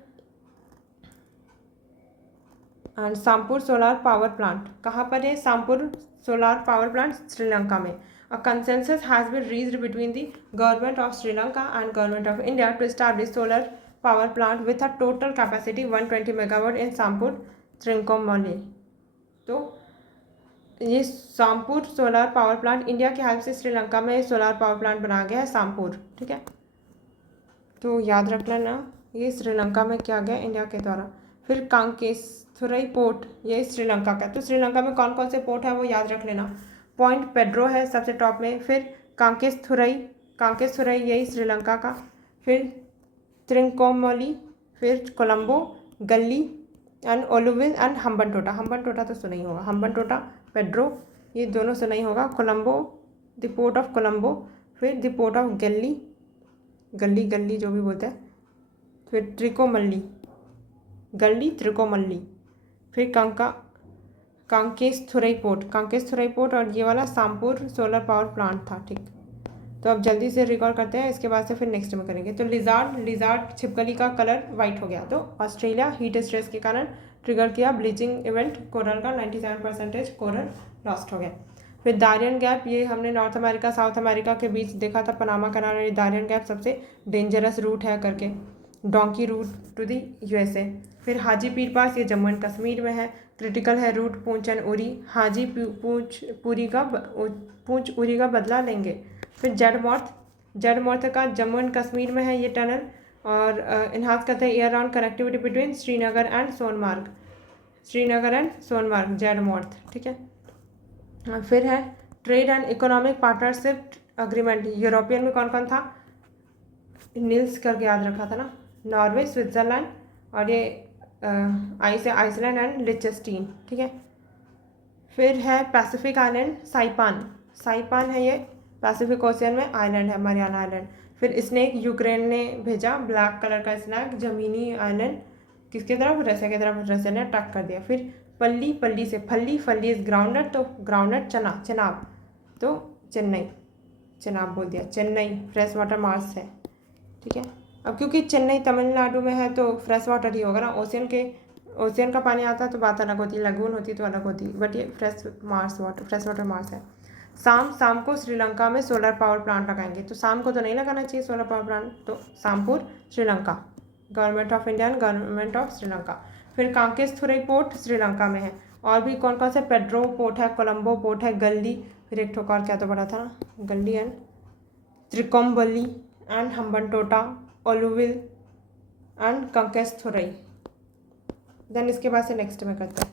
सामपुर सोलार पावर प्लांट कहाँ पर है? Sampur solar power plant Sri Lanka में। A consensus has been reached between the government of Sri Lanka and government of India to establish solar power plant with a total capacity 120 megawatt in Sampur, Trincomalee। तो ये Sampur solar power plant India की help से श्रीलंका में solar power plant बनाया गया है, सामपुर, ठीक है। तो याद रख लेना, ये श्रीलंका में किया गया इंडिया के द्वारा। फिर कांकेस्थुरई पोर्ट, ये श्रीलंका का। तो श्रीलंका में कौन कौन से पोर्ट है वो याद रख लेना। पॉइंट पेड्रो है सबसे टॉप में, फिर कांकेस्थुरई यही श्रीलंका का, फिर त्रिंकोमाली, फिर कोलंबो, गल्ली एंड ओलुविल एंड हम्बनटोटा तो सुना ही होगा, हम्बनटोटा, पेड्रो, ये दोनों सुना ही होगा। Colombo, the port of Colombo, फिर द पोर्ट ऑफ गल्ली जो भी बोलते हैं, फिर त्रिकोमल्ली, फिर कांकेस्थुरई पोर्ट, और ये वाला सामपुर सोलर पावर प्लांट था, ठीक। तो अब जल्दी से रिकॉर्ड करते हैं, इसके बाद से फिर नेक्स्ट में करेंगे। तो लिजार्ड छिपकली का कलर वाइट हो गया। तो ऑस्ट्रेलिया हीट स्ट्रेस के कारण ट्रिगर किया ब्लीचिंग इवेंट, कोरल का 97% कोरल लॉस्ट हो गया। फिर दारियन गैप, ये हमने नॉर्थ अमेरिका साउथ अमेरिका के बीच देखा था, पनामा कनाल। दारियन गैप सबसे डेंजरस रूट है करके, donkey route to the USA। फिर हाजी पीर पास, ये जम्मू एंड कश्मीर में है, क्रिटिकल है रूट पूंछ एंड उरी, हाजी पूंछ उरी का बदला लेंगे। फिर जड़ मॉर्थ का जम्मू एंड कश्मीर में है ये टनल, और इन्हांस करते हैं air round connectivity between Srinagar and Sonamarg, जड़ मॉर्थ, ठीक है। फिर है trade and economic partnership agreement, European में कौन कौन था? नील्स करके याद रखा था ना, नॉर्वे, स्विट्ज़रलैंड, और ये आइसलैंड एंड लिechtenstein, ठीक है। फिर है पैसिफिक आइलैंड साइपान है, ये पैसिफिक ओशियन में आइलैंड है, मरियाना आइलैंड। फिर स्नेक, यूक्रेन ने भेजा ब्लैक कलर का स्नैक, ज़मीनी आइलैंड किसके तरफ? रसिया की तरफ, रसिया ने अटैक कर दिया। फिर पल्ली से फल्ली इज ग्राउंडनट, तो ग्राउंडनट चनाब, तो चेन्नई, चेनाब बोल दिया, चेन्नई फ्रेश वाटर मार्स है, ठीक है। अब क्योंकि चेन्नई तमिलनाडु में है तो फ्रेश वाटर ही होगा ना, ओशियन का पानी आता है तो बात अलग होती है, लगून होती तो अलग होती, बट ये फ्रेश वाटर मार्स है। शाम को श्रीलंका में सोलर पावर प्लांट लगाएंगे, तो शाम को तो नहीं लगाना चाहिए सोलर पावर प्लांट, तो Shampur Sri Lanka, government of India and government of Sri Lanka. फिर कांकेस्थुरई पोर्ट श्रीलंका में है। और भी कौन कौन से, पेड्रो पोर्ट है, कोलंबो पोर्ट है, गल्ली, फिर एक ठोकर क्या तो बड़ा था ना, Galle and Trincomalee and Hambantota, Oluvil and Kankesanthurai. Then इसके बाद से नेक्स्ट में करते हैं।